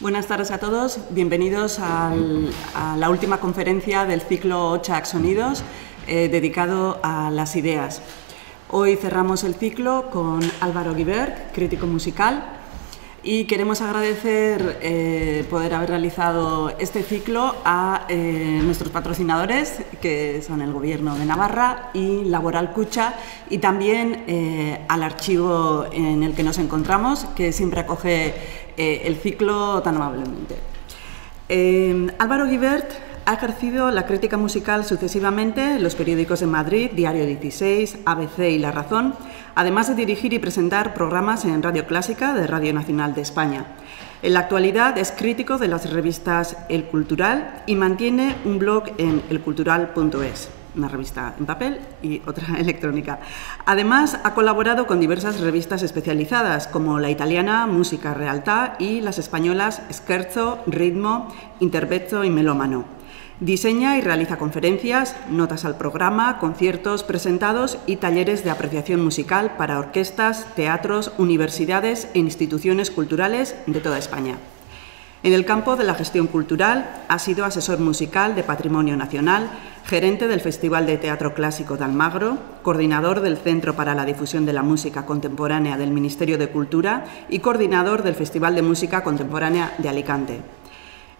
Buenas tardes a todos, bienvenidos a la última conferencia del ciclo OCHAC Sonidos dedicado a las ideas. Hoy cerramos el ciclo con Álvaro Guibert, crítico musical, y queremos agradecer poder haber realizado este ciclo a nuestros patrocinadores, que son el Gobierno de Navarra y Laboral Kutxa, y también al archivo en el que nos encontramos, que siempre acoge el ciclo tan amablemente. Álvaro Guibert ha ejercido la crítica musical sucesivamente en los periódicos de Madrid, Diario 16, ABC y La Razón, además de dirigir y presentar programas en Radio Clásica de Radio Nacional de España. En la actualidad es crítico de las revistas El Cultural y mantiene un blog en elcultural.es, una revista en papel y otra electrónica. Además, ha colaborado con diversas revistas especializadas, como la italiana Música Realtà y las españolas Scherzo, Ritmo, Intermezzo y Melómano. Diseña y realiza conferencias, notas al programa, conciertos presentados y talleres de apreciación musical para orquestas, teatros, universidades e instituciones culturales de toda España. En el campo de la gestión cultural ha sido asesor musical de Patrimonio Nacional, gerente del Festival de Teatro Clásico de Almagro, coordinador del Centro para la Difusión de la Música Contemporánea del Ministerio de Cultura y coordinador del Festival de Música Contemporánea de Alicante.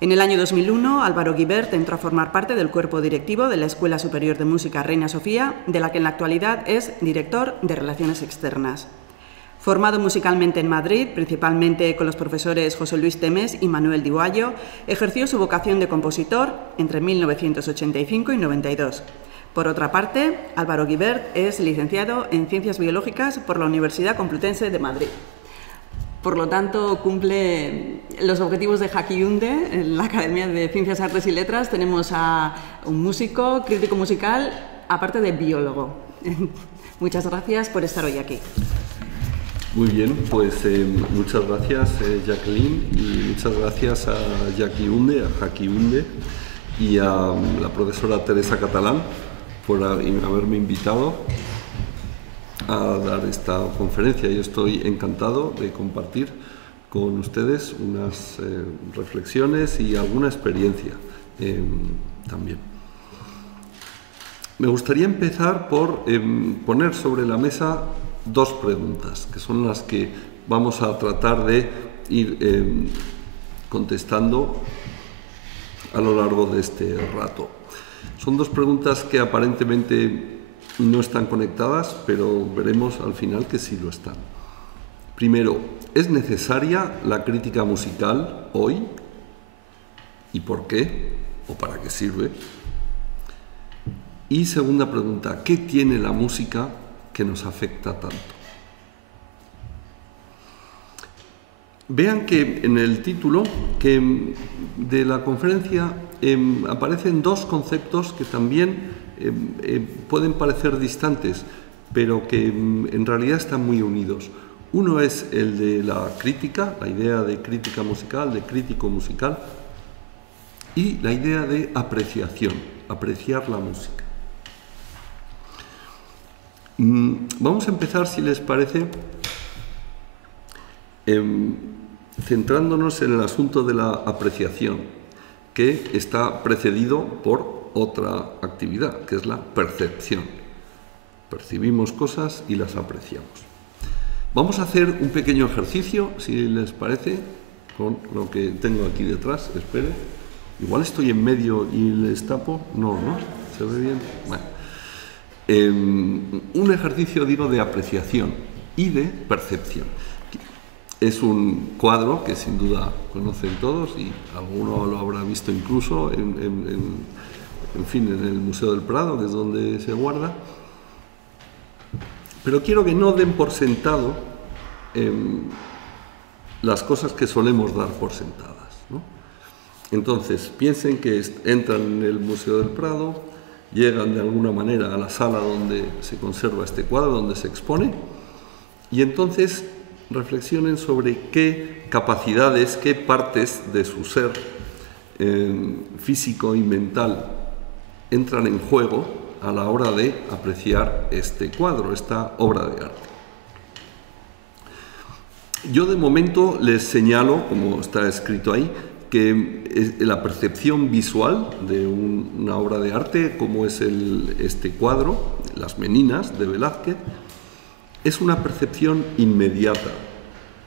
En el año 2001, Álvaro Guibert entró a formar parte del cuerpo directivo de la Escuela Superior de Música Reina Sofía, de la que en la actualidad es director de Relaciones Externas. Formado musicalmente en Madrid, principalmente con los profesores José Luis Temes y Manuel Di Guayo, ejerció su vocación de compositor entre 1985 y 92. Por otra parte, Álvaro Guibert es licenciado en Ciencias Biológicas por la Universidad Complutense de Madrid. Por lo tanto, cumple los objetivos de Jaquiunde. En la Academia de Ciencias, Artes y Letras tenemos a un músico, crítico musical, aparte de biólogo. Muchas gracias por estar hoy aquí. Muy bien, pues muchas gracias Jacqueline, y muchas gracias a Jaquiunde y a la profesora Teresa Catalán por haberme invitado a dar esta conferencia. Yo estoy encantado de compartir con ustedes unas reflexiones y alguna experiencia también. Me gustaría empezar por poner sobre la mesa dos preguntas, que son las que vamos a tratar de ir contestando a lo largo de este rato. Son dos preguntas que aparentemente no están conectadas, pero veremos al final que sí lo están. Primero, ¿es necesaria la crítica musical hoy? ¿Y por qué? ¿O para qué sirve? Y segunda pregunta, ¿qué tiene la música que nos afecta tanto? Vean que en el título de la conferencia aparecen dos conceptos que también pueden parecer distantes, pero que en realidad están muy unidos. Uno es el de la crítica, la idea de crítica musical, de crítico musical, y la idea de apreciación, apreciar la música. Vamos a empezar, si les parece, centrándonos en el asunto de la apreciación, que está precedido por otra actividad, que es la percepción. Percibimos cosas y las apreciamos. Vamos a hacer un pequeño ejercicio, si les parece, con lo que tengo aquí detrás. Espere. Igual estoy en medio y les tapo. No, ¿no? ¿Se ve bien? Bueno. Un ejercicio, digo, de apreciación y de percepción. Es un cuadro que sin duda conocen todos y alguno lo habrá visto incluso en el Museo del Prado, que es donde se guarda. Pero quiero que no den por sentado las cosas que solemos dar por sentadas, ¿no? Entonces, piensen que entran en el Museo del Prado, llegan de alguna manera a la sala donde se conserva este cuadro, donde se expone, y entonces reflexionen sobre qué capacidades, qué partes de su ser físico y mental entran en juego a la hora de apreciar este cuadro, esta obra de arte. Yo de momento les señalo, como está escrito ahí, que la percepción visual de una obra de arte, como es este cuadro, Las Meninas, de Velázquez, es una percepción inmediata.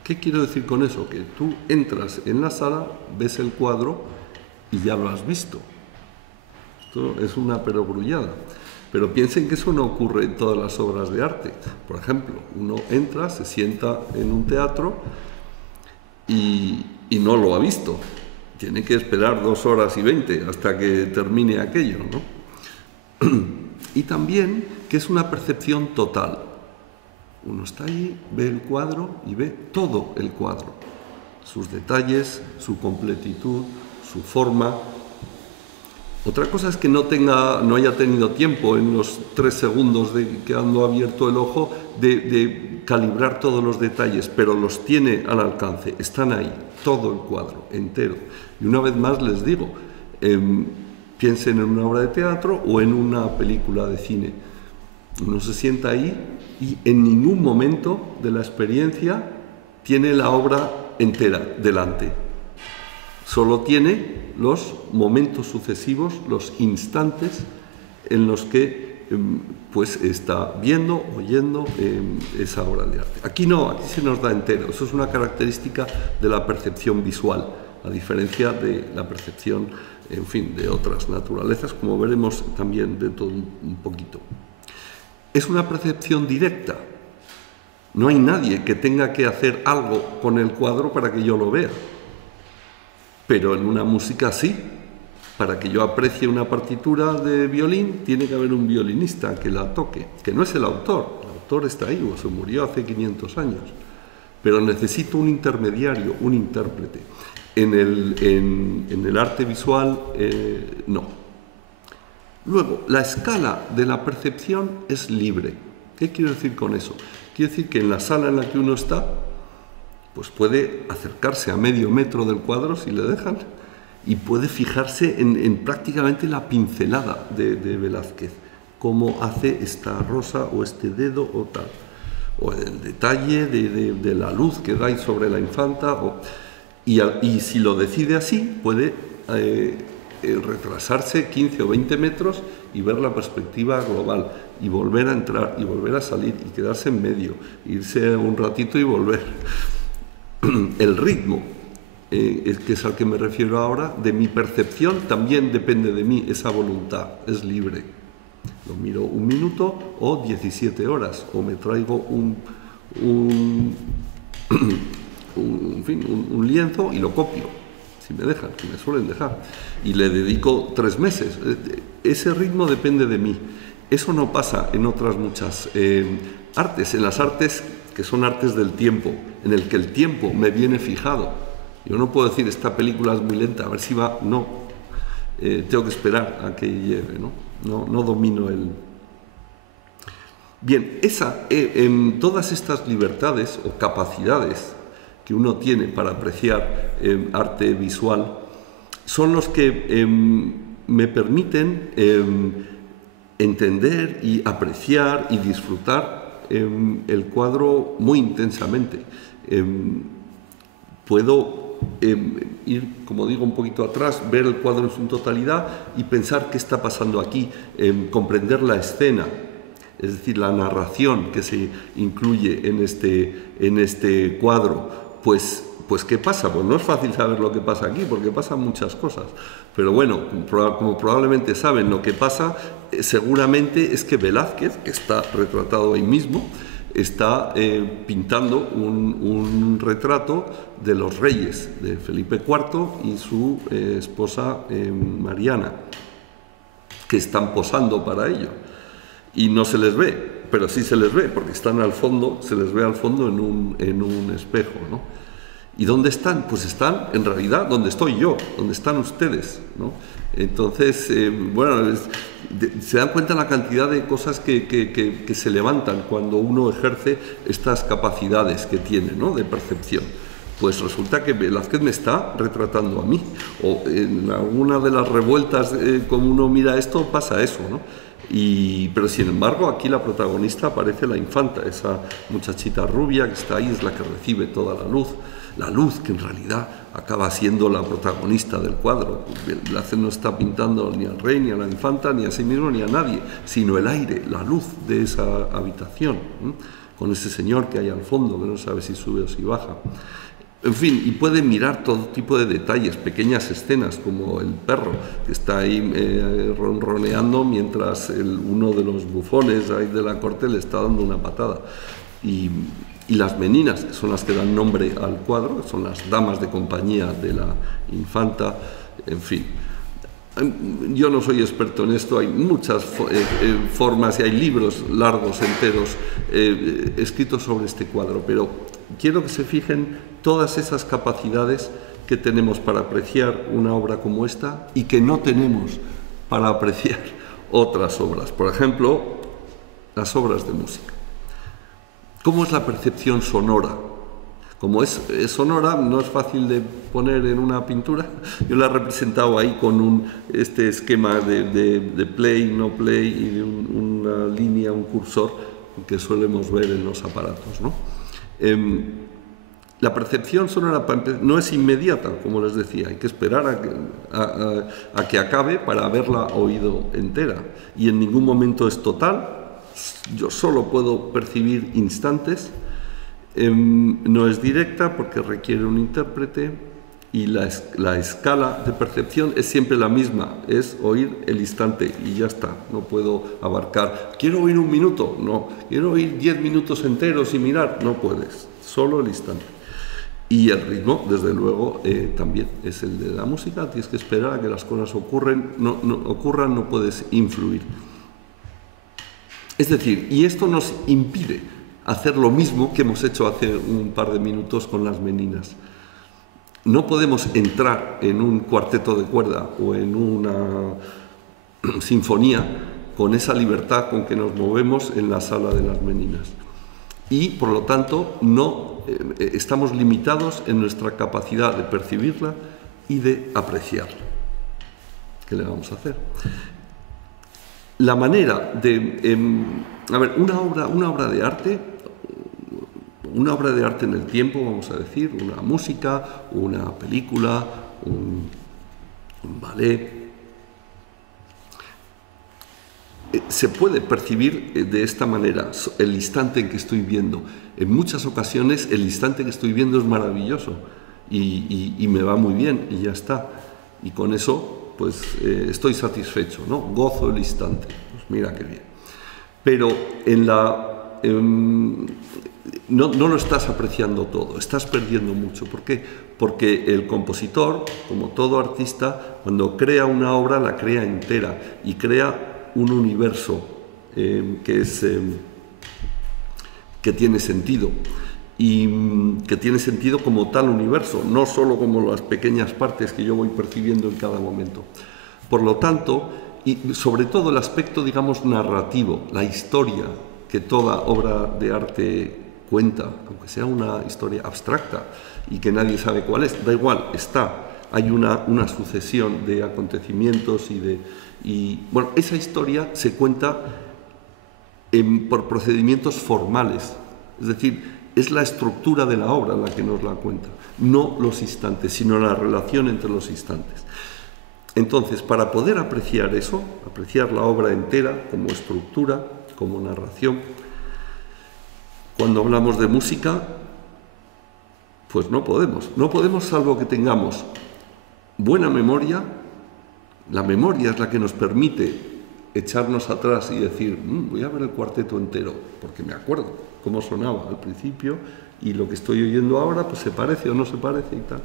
¿Qué quiero decir con eso? Que tú entras en la sala, ves el cuadro y ya lo has visto. Esto es una perogrullada. Pero piensen que eso no ocurre en todas las obras de arte. Por ejemplo, uno entra, se sienta en un teatro y no lo ha visto. Tiene que esperar 2 horas y 20 hasta que termine aquello, ¿no? Y también que es una percepción total. Uno está allí, ve el cuadro y ve todo el cuadro. Sus detalles, su completitud, su forma. Otra cosa es que no haya tenido tiempo en los 3 segundos de que ando abierto el ojo de calibrar todos los detalles, pero los tiene al alcance, están ahí, todo el cuadro, entero. Y una vez más les digo, piensen en una obra de teatro o en una película de cine. Uno se sienta ahí y en ningún momento de la experiencia tiene la obra entera delante. Solo tiene los momentos sucesivos, los instantes en los que pues está viendo, oyendo esa obra de arte. Aquí no, aquí se nos da entero. Eso es una característica de la percepción visual, a diferencia de la percepción, en fin, de otras naturalezas, como veremos también dentro de un poquito. Es una percepción directa. No hay nadie que tenga que hacer algo con el cuadro para que yo lo vea. Pero en una música sí. Para que yo aprecie una partitura de violín, tiene que haber un violinista que la toque, que no es el autor. El autor está ahí, o se murió hace 500 años. Pero necesito un intermediario, un intérprete. En el arte visual, no. Luego, la escala de la percepción es libre. ¿Qué quiero decir con eso? Quiero decir que en la sala en la que uno está, pues puede acercarse a medio metro del cuadro si le dejan y puede fijarse en prácticamente la pincelada de Velázquez, cómo hace esta rosa o este dedo o tal, o el detalle de la luz que da sobre la infanta, y si lo decide así, puede retrasarse 15 o 20 metros y ver la perspectiva global, y volver a entrar, y volver a salir, y quedarse en medio, irse un ratito y volver. El ritmo, que es al que me refiero ahora, de mi percepción también depende de mí, esa voluntad, es libre. Lo miro 1 minuto o 17 horas, o me traigo un lienzo y lo copio, si me dejan, que me suelen dejar, y le dedico 3 meses. Ese ritmo depende de mí. Eso no pasa en otras muchas artes, en las artes que son artes del tiempo, en el que el tiempo me viene fijado. Yo no puedo decir, esta película es muy lenta, a ver si va, no. Tengo que esperar a que llegue, no domino el... Bien, todas estas libertades o capacidades que uno tiene para apreciar arte visual son los que me permiten entender y apreciar y disfrutar el cuadro muy intensamente. Puedo ir, como digo, un poquito atrás, ver el cuadro en su totalidad y pensar qué está pasando aquí, comprender la escena, es decir, la narración que se incluye en este cuadro. Pues ¿qué pasa? Pues no es fácil saber lo que pasa aquí, porque pasan muchas cosas. Pero bueno, como probablemente saben lo que pasa, seguramente es que Velázquez, que está retratado ahí mismo, está pintando un retrato de los reyes, de Felipe IV y su esposa Mariana, que están posando para ello. Y no se les ve, pero sí se les ve, porque están al fondo, se les ve al fondo en un espejo, ¿no? ¿Y dónde están? Pues están, en realidad, donde estoy yo, donde están ustedes, ¿no? Entonces, bueno, se dan cuenta la cantidad de cosas que se levantan cuando uno ejerce estas capacidades que tiene, ¿no?, de percepción. Pues resulta que Velázquez me está retratando a mí, o en alguna de las revueltas, como uno mira esto, pasa eso, ¿no? Pero sin embargo aquí la protagonista aparece la infanta, esa muchachita rubia que está ahí, es la que recibe toda la luz que en realidad acaba siendo la protagonista del cuadro. Velázquez no está pintando ni al rey, ni a la infanta, ni a sí mismo, ni a nadie, sino el aire, la luz de esa habitación, con ese señor que hay al fondo, que no sabe si sube o si baja. En fin, y puede mirar todo tipo de detalles, pequeñas escenas, como el perro que está ahí ronroneando mientras uno de los bufones ahí de la corte le está dando una patada. Y las meninas, que son las que dan nombre al cuadro, que son las damas de compañía de la infanta, en fin. Yo no soy experto en esto, hay muchas formas y hay libros largos, enteros, escritos sobre este cuadro, pero quiero que se fijen todas esas capacidades que tenemos para apreciar una obra como esta y que no tenemos para apreciar otras obras. Por ejemplo, las obras de música. ¿Cómo es la percepción sonora? Como es sonora, no es fácil de poner en una pintura. Yo la he representado ahí con este esquema de play, no play y de una línea, un cursor que solemos ver en los aparatos, ¿no? La percepción sonora no es inmediata, como les decía, hay que esperar a que acabe para haberla oído entera. Y en ningún momento es total, yo solo puedo percibir instantes. No es directa porque requiere un intérprete y la escala de percepción es siempre la misma, es oír el instante y ya está. No puedo abarcar, quiero oír un minuto, no, quiero oír 10 minutos enteros y mirar, no puedes, solo el instante. Y el ritmo, desde luego, también es el de la música, tienes que esperar a que las cosas ocurran, no puedes influir. Es decir, y esto nos impide hacer lo mismo que hemos hecho hace un par de minutos con las meninas. No podemos entrar en un cuarteto de cuerda o en una sinfonía con esa libertad con que nos movemos en la sala de las meninas. Y, por lo tanto, estamos limitados en nuestra capacidad de percibirla y de apreciarla. ¿Qué le vamos a hacer? La manera de... a ver, una obra de arte en el tiempo, vamos a decir, una música, una película, un ballet, se puede percibir de esta manera el instante en que estoy viendo. En muchas ocasiones el instante que estoy viendo es maravilloso y me va muy bien y ya está. Y con eso pues estoy satisfecho, ¿no? Gozo el instante. Pues mira qué bien. Pero no lo estás apreciando todo, estás perdiendo mucho. ¿Por qué? Porque el compositor, como todo artista, cuando crea una obra la crea entera y crea un universo que tiene sentido y que tiene sentido como tal universo, no solo como las pequeñas partes que yo voy percibiendo en cada momento. Por lo tanto, y sobre todo el aspecto, digamos, narrativo, la historia que toda obra de arte cuenta, aunque sea una historia abstracta y que nadie sabe cuál es, da igual, hay una sucesión de acontecimientos y bueno, esa historia se cuenta por procedimientos formales, es decir, es la estructura de la obra la que nos la cuenta, no los instantes, sino la relación entre los instantes. Entonces, para poder apreciar eso, apreciar la obra entera como estructura, como narración, cuando hablamos de música, pues no podemos salvo que tengamos buena memoria. La memoria es la que nos permite echarnos atrás y decir, voy a ver el cuarteto entero, porque me acuerdo cómo sonaba al principio y lo que estoy oyendo ahora pues se parece o no se parece y tal.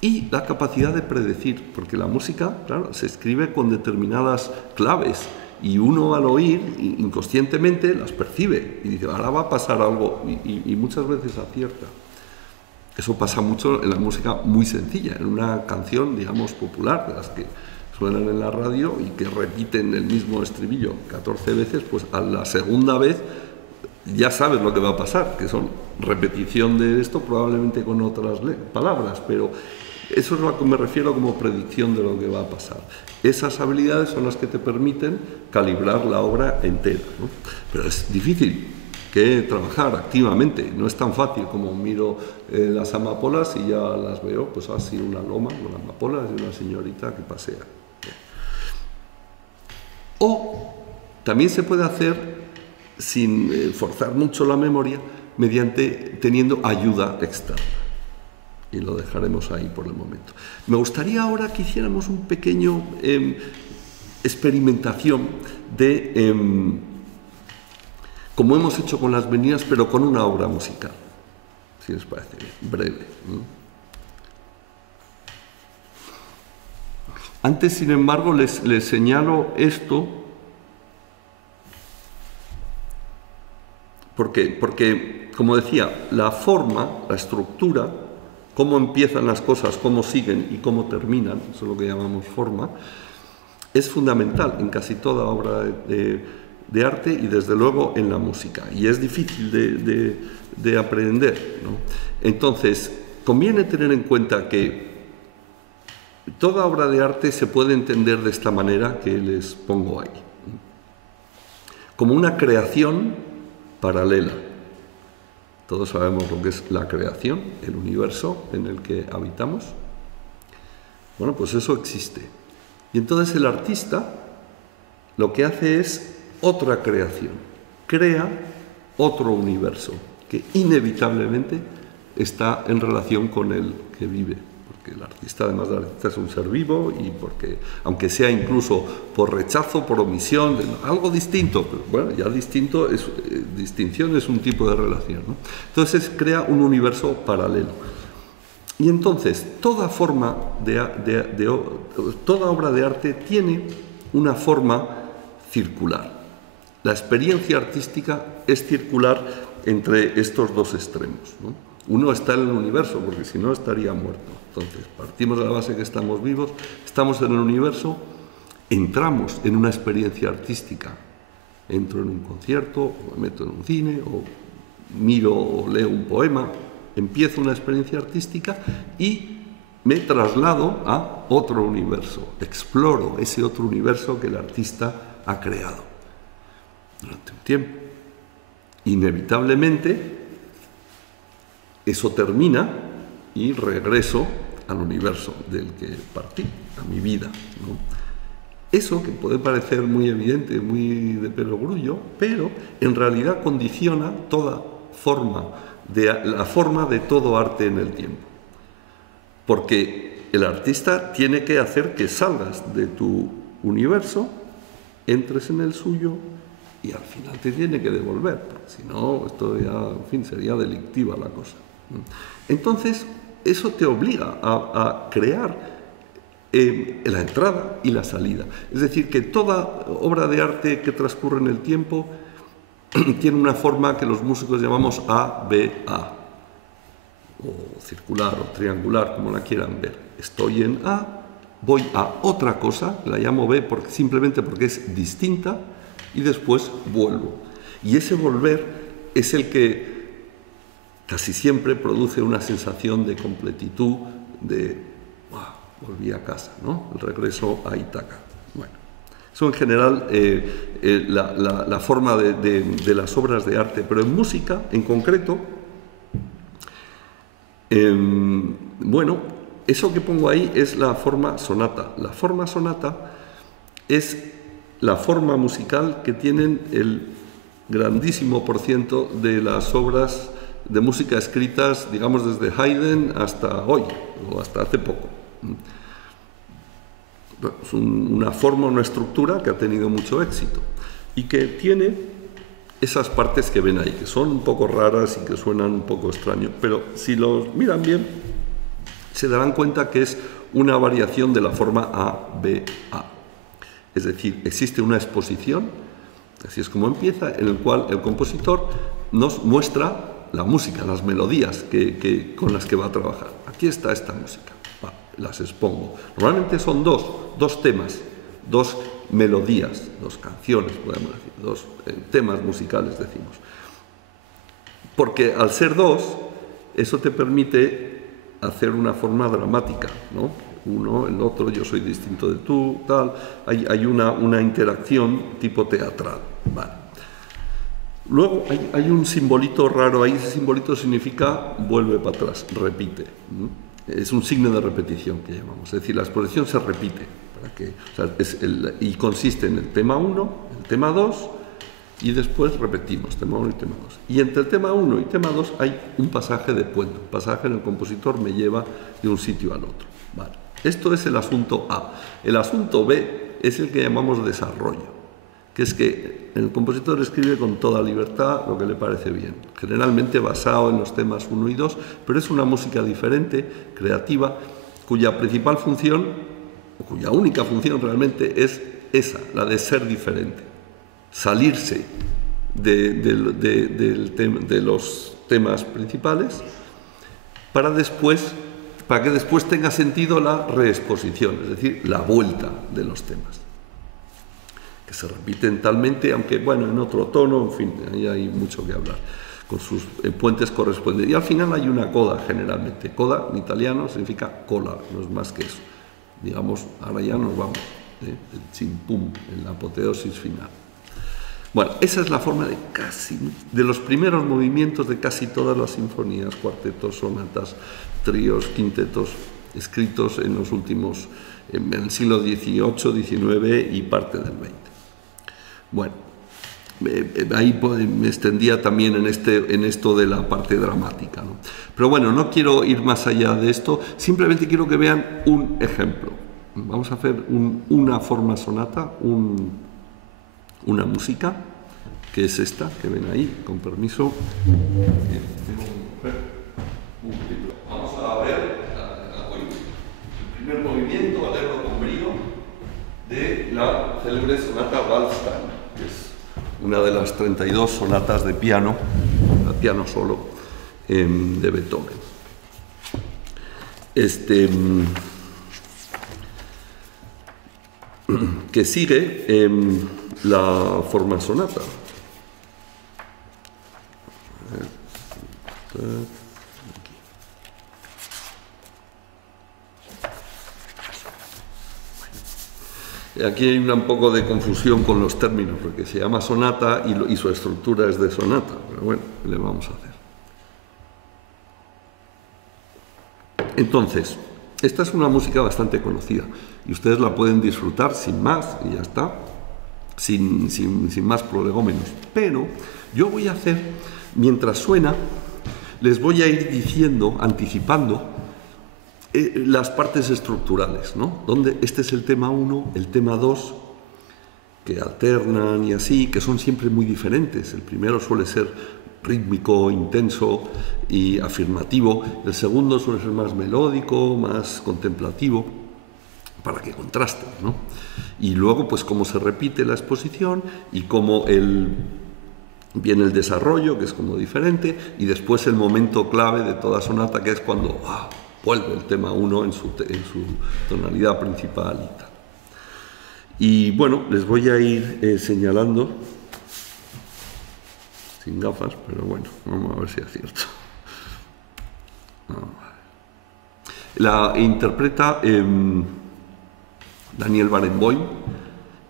Y la capacidad de predecir, porque la música, claro, se escribe con determinadas claves y uno al oír inconscientemente las percibe y dice, ahora va a pasar algo y muchas veces acierta. Eso pasa mucho en la música muy sencilla, en una canción, digamos, popular, de las que suenan en la radio y que repiten el mismo estribillo 14 veces, pues a la segunda vez ya sabes lo que va a pasar, que son repetición de esto, probablemente con otras palabras, pero Eso es a lo que me refiero como predicción de lo que va a pasar. Esas habilidades son las que te permiten calibrar la obra entera, ¿no? Pero es difícil que trabajar activamente, no es tan fácil como miro las amapolas y ya las veo, pues así una loma con amapolas y una señorita que pasea. O también se puede hacer sin forzar mucho la memoria, teniendo ayuda externa. Y lo dejaremos ahí por el momento. Me gustaría ahora que hiciéramos un pequeño experimentación de, como hemos hecho con las venidas, pero con una obra musical, si les parece bien, breve, ¿no? Antes, sin embargo, les señalo esto. ¿Por qué? Porque, como decía, la forma, la estructura, cómo empiezan las cosas, cómo siguen y cómo terminan, eso es lo que llamamos forma, es fundamental en casi toda obra de arte y desde luego en la música. Y es difícil de aprender, ¿no? Entonces, conviene tener en cuenta que toda obra de arte se puede entender de esta manera que les pongo ahí, como una creación paralela. Todos sabemos lo que es la creación, el universo en el que habitamos. Bueno, pues eso existe. Y entonces el artista lo que hace es otra creación, crea otro universo que inevitablemente está en relación con el que vive. Porque el artista, además de artista, es un ser vivo y porque, aunque sea incluso por rechazo, por omisión, algo distinto, pero bueno, ya distinto es, distinción es un tipo de relación, ¿no? Entonces crea un universo paralelo. Y entonces toda forma toda obra de arte tiene una forma circular. La experiencia artística es circular entre estos dos extremos, ¿no? Uno está en el universo, porque si no estaría muerto. Entonces, partimos de la base que estamos vivos, estamos en el universo, entramos en una experiencia artística. Entro en un concierto, o me meto en un cine, o miro o leo un poema, empiezo una experiencia artística y me traslado a otro universo, exploro ese otro universo que el artista ha creado durante un tiempo. Inevitablemente, eso termina y regreso al universo del que partí, a mi vida, ¿no? Eso que puede parecer muy evidente, muy de perogrullo, pero en realidad condiciona toda forma, la forma de todo arte en el tiempo. Porque el artista tiene que hacer que salgas de tu universo, entres en el suyo y al final te tiene que devolver, porque si no, esto ya, en fin, sería delictiva la cosa. Entonces, eso te obliga a crear la entrada y la salida. Es decir, que toda obra de arte que transcurre en el tiempo tiene una forma que los músicos llamamos A-B-A, o circular o triangular, como la quieran ver. Estoy en A, voy a otra cosa, la llamo B simplemente porque es distinta, y después vuelvo. Y ese volver es el que casi siempre produce una sensación de completitud, de volví a casa, ¿no? El regreso a Ítaca. Bueno, eso en general la forma de las obras de arte, pero en música, en concreto, bueno, eso que pongo ahí es la forma sonata. La forma sonata es la forma musical que tienen el grandísimo %, de las obras de música escritas, digamos, desde Haydn hasta hoy, o hasta hace poco. Es una forma, una estructura que ha tenido mucho éxito y que tiene esas partes que ven ahí, que son un poco raras y que suenan un poco extraños, pero si los miran bien, se darán cuenta que es una variación de la forma A-B-A. Es decir, existe una exposición, así es como empieza, en el cual el compositor nos muestra la música, las melodías con las que va a trabajar. Aquí está esta música, las expongo. Normalmente son dos temas, dos melodías, dos canciones, podemos decir, dos temas musicales, decimos. Porque al ser dos, eso te permite hacer una forma dramática, ¿no? Uno, el otro, yo soy distinto de tú, tal. Hay una interacción tipo teatral, ¿vale? Luego hay un simbolito raro ahí, ese simbolito significa vuelve para atrás, repite, ¿no? Es un signo de repetición que llamamos, es decir, la exposición se repite, o sea, y consiste en el tema 1, el tema 2, y después repetimos tema 1 y tema 2. Y entre el tema 1 y tema 2 hay un pasaje de puente, un pasaje en el compositor me lleva de un sitio al otro. Vale. Esto es el asunto A. El asunto B es el que llamamos desarrollo, que es que el compositor escribe con toda libertad lo que le parece bien, generalmente basado en los temas 1 y 2, pero es una música diferente, creativa, cuya principal función, o cuya única función realmente es esa, la de ser diferente, salirse de los temas principales para que después tenga sentido la reexposición, es decir, la vuelta de los temas, que se repiten talmente, aunque bueno, en otro tono, en fin, ahí hay mucho que hablar, con sus puentes correspondientes. Y al final hay una coda, generalmente. Coda, en italiano, significa cola, no es más que eso. Digamos, ahora ya nos vamos, el chimpum, en la apoteosis final. Bueno, esa es la forma de los primeros movimientos de casi todas las sinfonías, cuartetos, sonatas, tríos, quintetos, escritos en los últimos, en el siglo XVIII, XIX y parte del XX. Bueno, ahí me extendía también en esto de la parte dramática, ¿no? Pero bueno, no quiero ir más allá de esto, simplemente quiero que vean un ejemplo. Vamos a hacer una forma sonata, una música, que es esta, que ven ahí, con permiso. Vamos a ver el primer movimiento, Allegro con brío, de la célebre sonata Waldstein, que es una de las 32 sonatas de piano solo, de Beethoven. Que sigue la forma sonata. Aquí hay un poco de confusión con los términos, porque se llama sonata y su estructura es de sonata, pero bueno, ¿qué le vamos a hacer? Entonces, esta es una música bastante conocida y ustedes la pueden disfrutar sin más y ya está, sin más prolegómenos. Pero yo voy a hacer, mientras suena, les voy a ir diciendo, anticipando, las partes estructurales, ¿no? Donde este es el tema 1, el tema 2, que alternan y así, que son siempre muy diferentes. El primero suele ser rítmico, intenso y afirmativo. El segundo suele ser más melódico, más contemplativo, para que contrasten, ¿no? Y luego, pues, cómo se repite la exposición y cómo viene el desarrollo, que es como diferente, y después el momento clave de toda sonata, que es cuando vuelve el tema 1 en su tonalidad principal y tal. Y bueno, les voy a ir señalando, sin gafas, pero bueno, vamos a ver si es cierto. La interpreta Daniel Barenboim,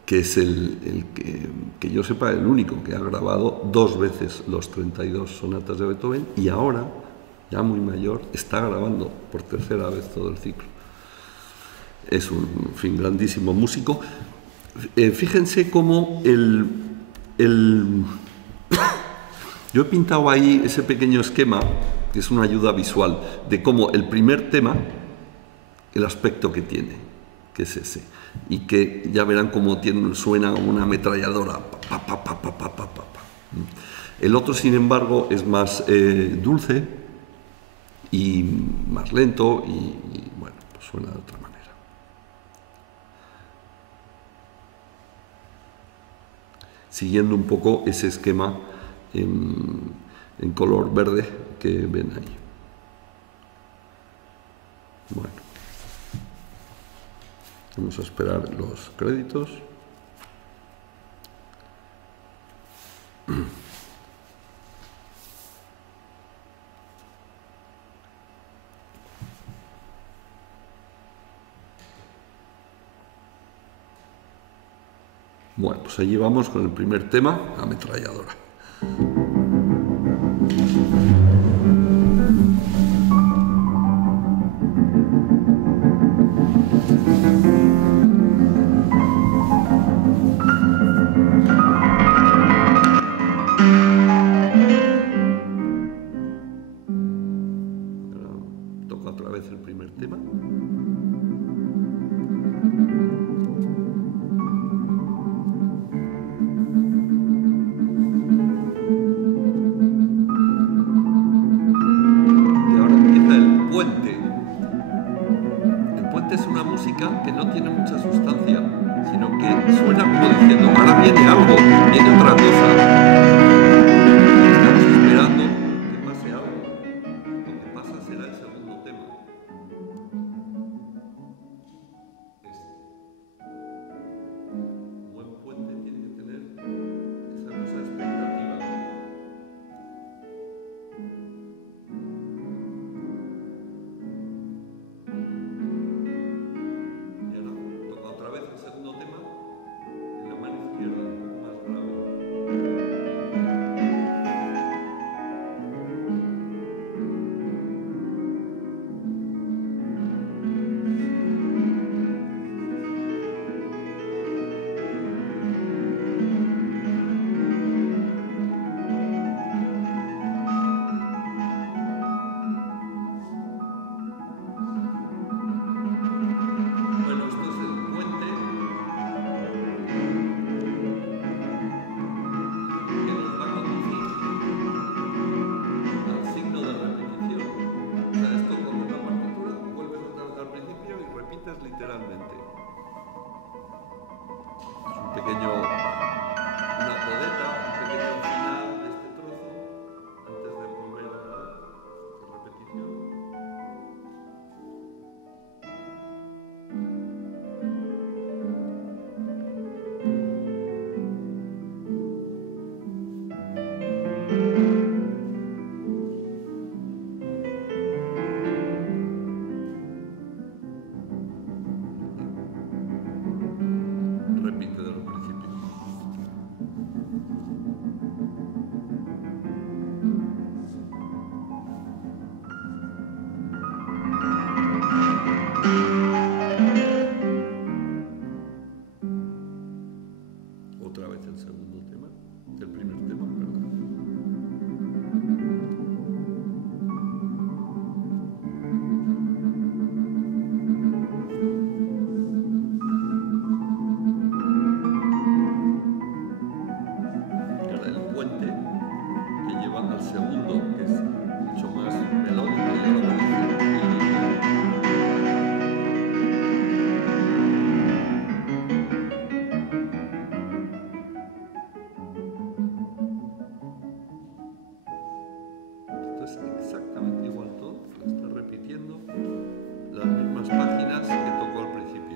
que es que yo sepa, el único que ha grabado 2 veces los 32 sonatas de Beethoven, y ahora, ya muy mayor, está grabando por 3ª vez todo el ciclo. Es un, en fin, grandísimo músico. Fíjense cómo yo he pintado ahí ese pequeño esquema, que es una ayuda visual, de cómo el primer tema, el aspecto que tiene, que es ese, y que ya verán cómo suena una ametralladora. El otro, sin embargo, es más dulce y más lento y bueno, pues suena de otra manera. Siguiendo un poco ese esquema en color verde que ven ahí. Bueno, vamos a esperar los créditos. Bueno, pues allí vamos con el primer tema, ametralladora. Toca otra vez el primer tema. Es una música que no tiene mucha sustancia, sino que suena como diciendo, ahora viene algo, viene otra cosa. Estamos esperando que pase algo. Lo que pasa será el segundo tema. Un buen puente tiene que tener esa cosa expectativa. Literalmente. Es un pequeño, una codeta, un pequeño final de este trozo antes de volver a la repetición. Repite de los principios. Otra vez el segundo tema, el primer tema, perdón. Que lleva al segundo, que es mucho más melódico y luego esto es exactamente igual todo, está repitiendo las mismas páginas que tocó al principio.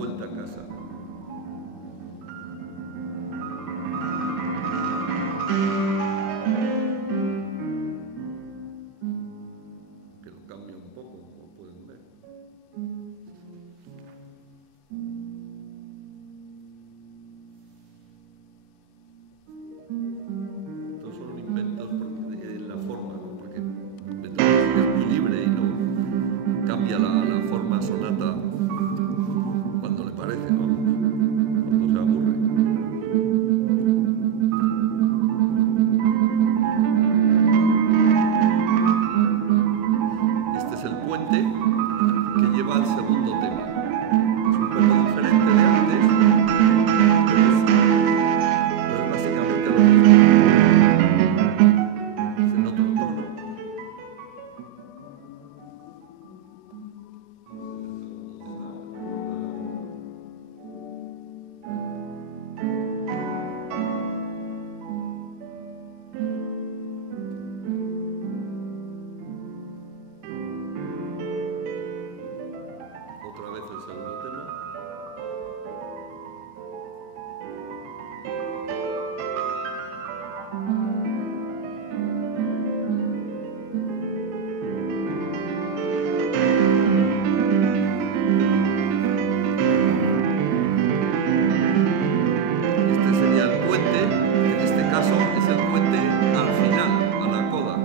vuelta a casa. Que lo cambia un poco, como pueden ver. Todos son inventos en la forma, ¿no? Porque Beethoven es muy libre y no cambia la forma sonata cuando le parece, ¿no? Cuando se aburre. Este es el puente que lleva al segundo tema. Es un poco diferente de antes, pero es básicamente lo mismo. Es en otro tono. Otra vez el segundo tema. Este sería el puente, en este caso es el puente al final, a la coda.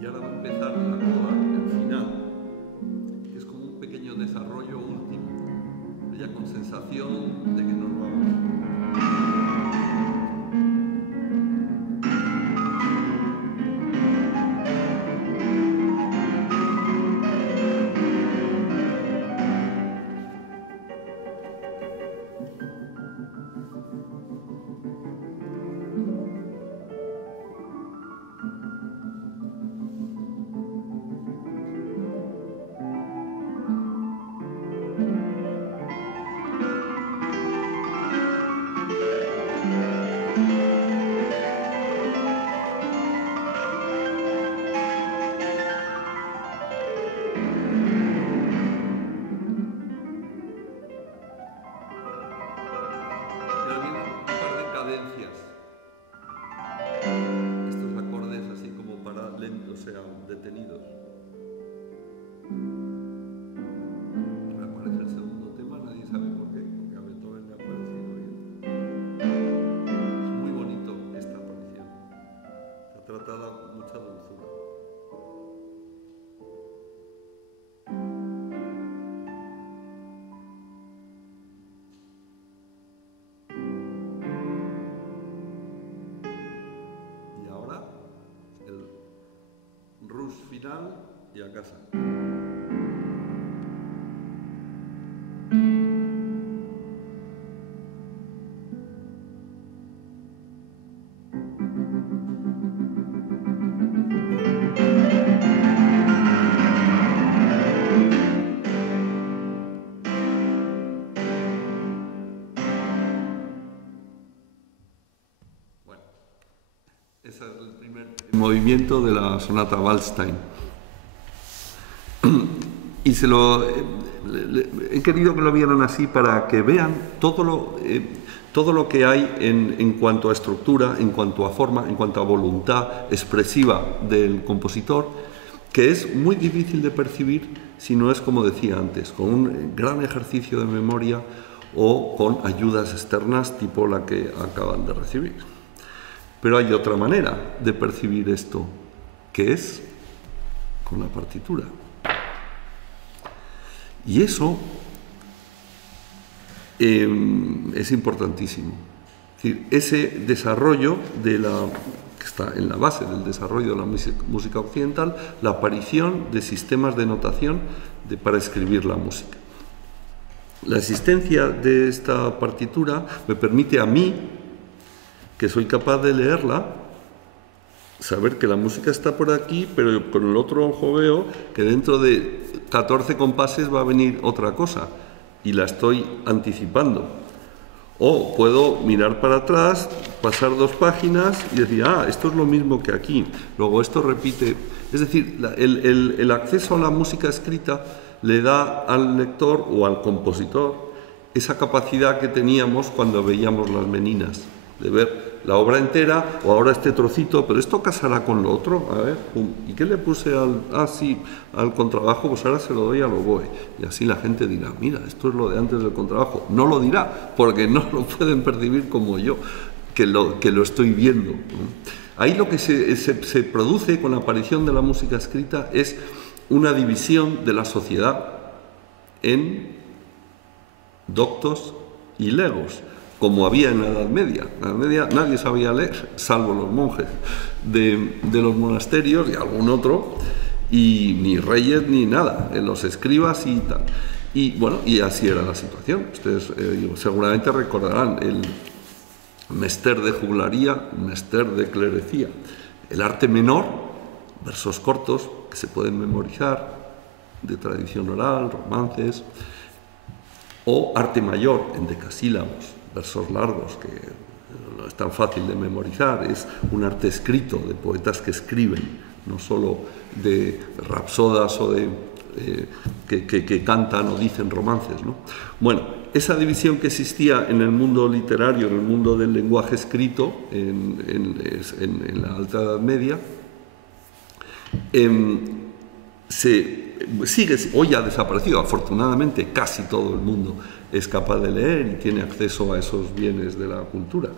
Y ahora va a empezar la coda, el final, que es como un pequeño desarrollo último, ya con sensación de que nos vamos. Y ahora vienen un par de cadencias. Estos acordes así como para lentos, o sea, detenidos. Me aparece el segundo tema, nadie sabe por qué, porque a Beethoven le ha parecido bien. Es muy bonito esta aparición. Ha tratado mucha dulzura. Y ahora el rush final y a casa. Bueno, ese es el primer movimiento de la sonata Waldstein. Y he querido que lo vieran así para que vean todo lo que hay en cuanto a estructura, en cuanto a forma, en cuanto a voluntad expresiva del compositor, que es muy difícil de percibir si no es como decía antes, con un gran ejercicio de memoria o con ayudas externas tipo la que acaban de recibir. Pero hay otra manera de percibir esto, que es con la partitura. Y eso es importantísimo. Es decir, ese desarrollo que está en la base del desarrollo de la música occidental, la aparición de sistemas de notación para escribir la música. La existencia de esta partitura me permite a mí, que soy capaz de leerla, saber que la música está por aquí, pero con el otro ojo veo que dentro de 14 compases va a venir otra cosa y la estoy anticipando. O puedo mirar para atrás, pasar 2 páginas y decir, ah, esto es lo mismo que aquí. Luego esto repite. Es decir, el acceso a la música escrita le da al lector o al compositor esa capacidad que teníamos cuando veíamos las meninas, de ver la obra entera o ahora este trocito, pero esto casará con lo otro, a ver, pum. ¿Y qué le puse al contrabajo? Pues ahora se lo doy al oboe. Y así la gente dirá, mira, esto es lo de antes del contrabajo. No lo dirá, porque no lo pueden percibir como yo, que lo estoy viendo. Ahí lo que se produce con la aparición de la música escrita es una división de la sociedad en doctos y legos, como había en la Edad Media. En la Edad Media nadie sabía leer, salvo los monjes de los monasterios y algún otro, y ni reyes ni nada, los escribas y tal. Y bueno, y así era la situación. Ustedes seguramente recordarán el mester de juglaría, mester de clerecía, el arte menor, versos cortos que se pueden memorizar, de tradición oral, romances, o arte mayor, en decasílabos, versos largos, que no es tan fácil de memorizar, es un arte escrito de poetas que escriben, no solo de rapsodas o de que cantan o dicen romances, ¿no? Bueno, esa división que existía en el mundo literario, en el mundo del lenguaje escrito, en la Alta Edad Media, hoy ha desaparecido. Afortunadamente casi todo el mundo es capaz de leer y tiene acceso a esos bienes de la cultura,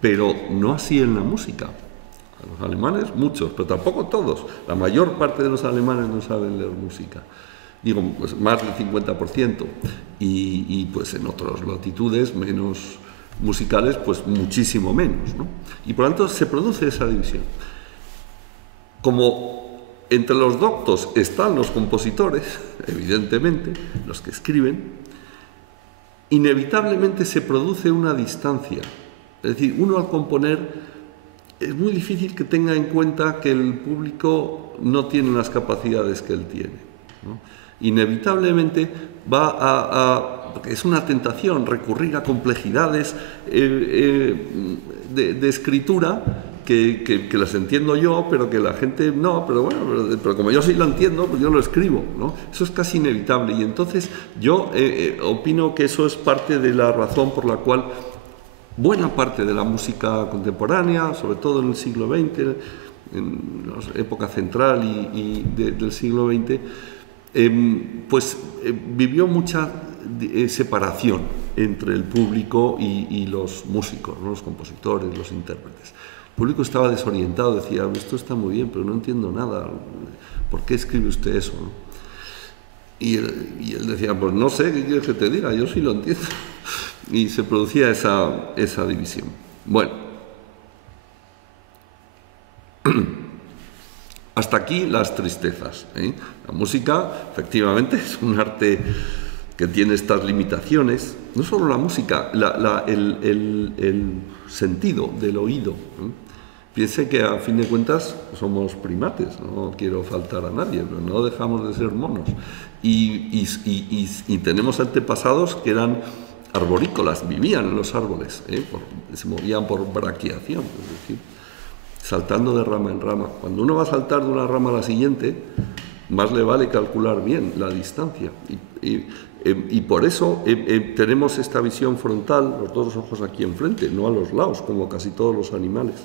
pero no así en la música. Los alemanes, muchos, pero tampoco todos. La mayor parte de los alemanes no saben leer música. Digo, pues más del 50%. Y pues en otras latitudes menos musicales, pues muchísimo menos, ¿no? Y por lo tanto se produce esa división. Como entre los doctos están los compositores, evidentemente, los que escriben, inevitablemente se produce una distancia. Es decir, uno al componer es muy difícil que tenga en cuenta que el público no tiene las capacidades que él tiene, ¿no? Inevitablemente porque es una tentación recurrir a complejidades de escritura que las entiendo yo, pero que la gente no, pero bueno, pero como yo sí lo entiendo, pues yo lo escribo, ¿no? Eso es casi inevitable, y entonces yo opino que eso es parte de la razón por la cual buena parte de la música contemporánea, sobre todo en el siglo XX, en la época central del siglo XX, vivió mucha separación entre el público y los músicos, ¿no? Los compositores, los intérpretes. El público estaba desorientado, decía, esto está muy bien, pero no entiendo nada, ¿por qué escribe usted eso, no? Y él decía, pues no sé, ¿qué quieres que te diga? Yo sí lo entiendo. Y se producía esa división. Bueno, hasta aquí las tristezas, ¿eh? La música, efectivamente, es un arte que tiene estas limitaciones. No solo la música, el sentido del oído, ¿eh? Piense que a fin de cuentas somos primates, no quiero faltar a nadie, pero no dejamos de ser monos. Y tenemos antepasados que eran arborícolas, vivían en los árboles, se movían por braquiación, es decir, saltando de rama en rama. Cuando uno va a saltar de una rama a la siguiente, más le vale calcular bien la distancia. Y por eso tenemos esta visión frontal, los dos ojos aquí enfrente, no a los lados, como casi todos los animales,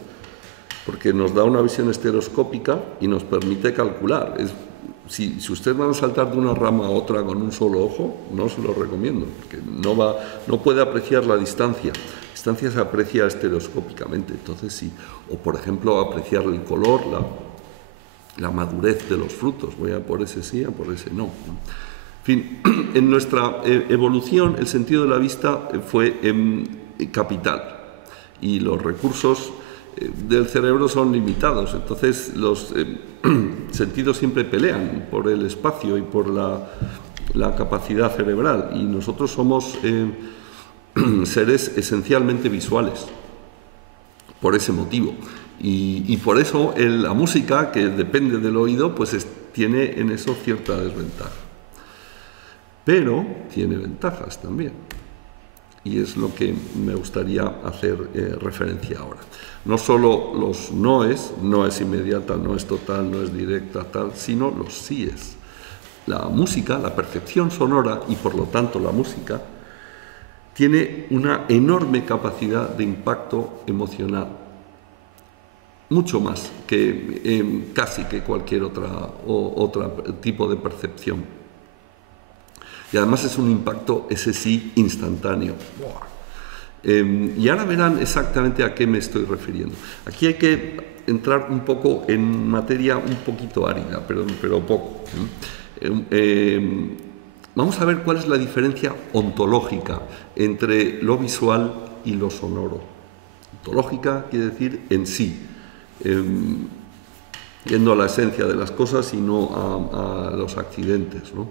porque nos da una visión estereoscópica y nos permite calcular. Si ustedes van a saltar de una rama a otra con un solo ojo, no se lo recomiendo, porque no puede apreciar la distancia. La distancia se aprecia estereoscópicamente, entonces sí. O por ejemplo, apreciar el color, la madurez de los frutos. Voy a por ese sí, a por ese no. En fin, en nuestra evolución el sentido de la vista fue capital y los recursos del cerebro son limitados, entonces los sentidos siempre pelean por el espacio y por la capacidad cerebral, y nosotros somos seres esencialmente visuales por ese motivo, y por eso la música, que depende del oído, pues tiene en eso cierta desventaja, pero tiene ventajas también, y es lo que me gustaría hacer referencia ahora. No solo los noes, no es inmediata, no es total, no es directa, tal, sino los síes. La música, la percepción sonora, y por lo tanto la música, tiene una enorme capacidad de impacto emocional, mucho más que casi que cualquier otro tipo de percepción. Y además es un impacto, ese sí, instantáneo. Y ahora verán exactamente a qué me estoy refiriendo. Aquí hay que entrar un poco en materia un poquito árida, pero poco. Vamos a ver cuál es la diferencia ontológica entre lo visual y lo sonoro. Ontológica quiere decir en sí, yendo a la esencia de las cosas y no a los accidentes, ¿no?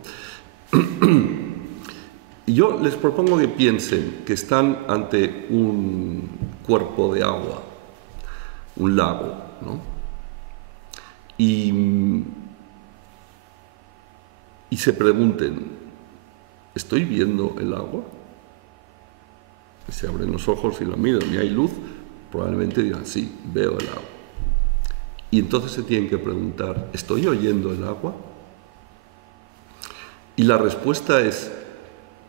Y yo les propongo que piensen que están ante un cuerpo de agua, un lago, ¿no? Y se pregunten, ¿estoy viendo el agua? Y se abren los ojos y lo miran y hay luz, probablemente digan, sí, veo el agua. Y entonces se tienen que preguntar, ¿estoy oyendo el agua? Y la respuesta es,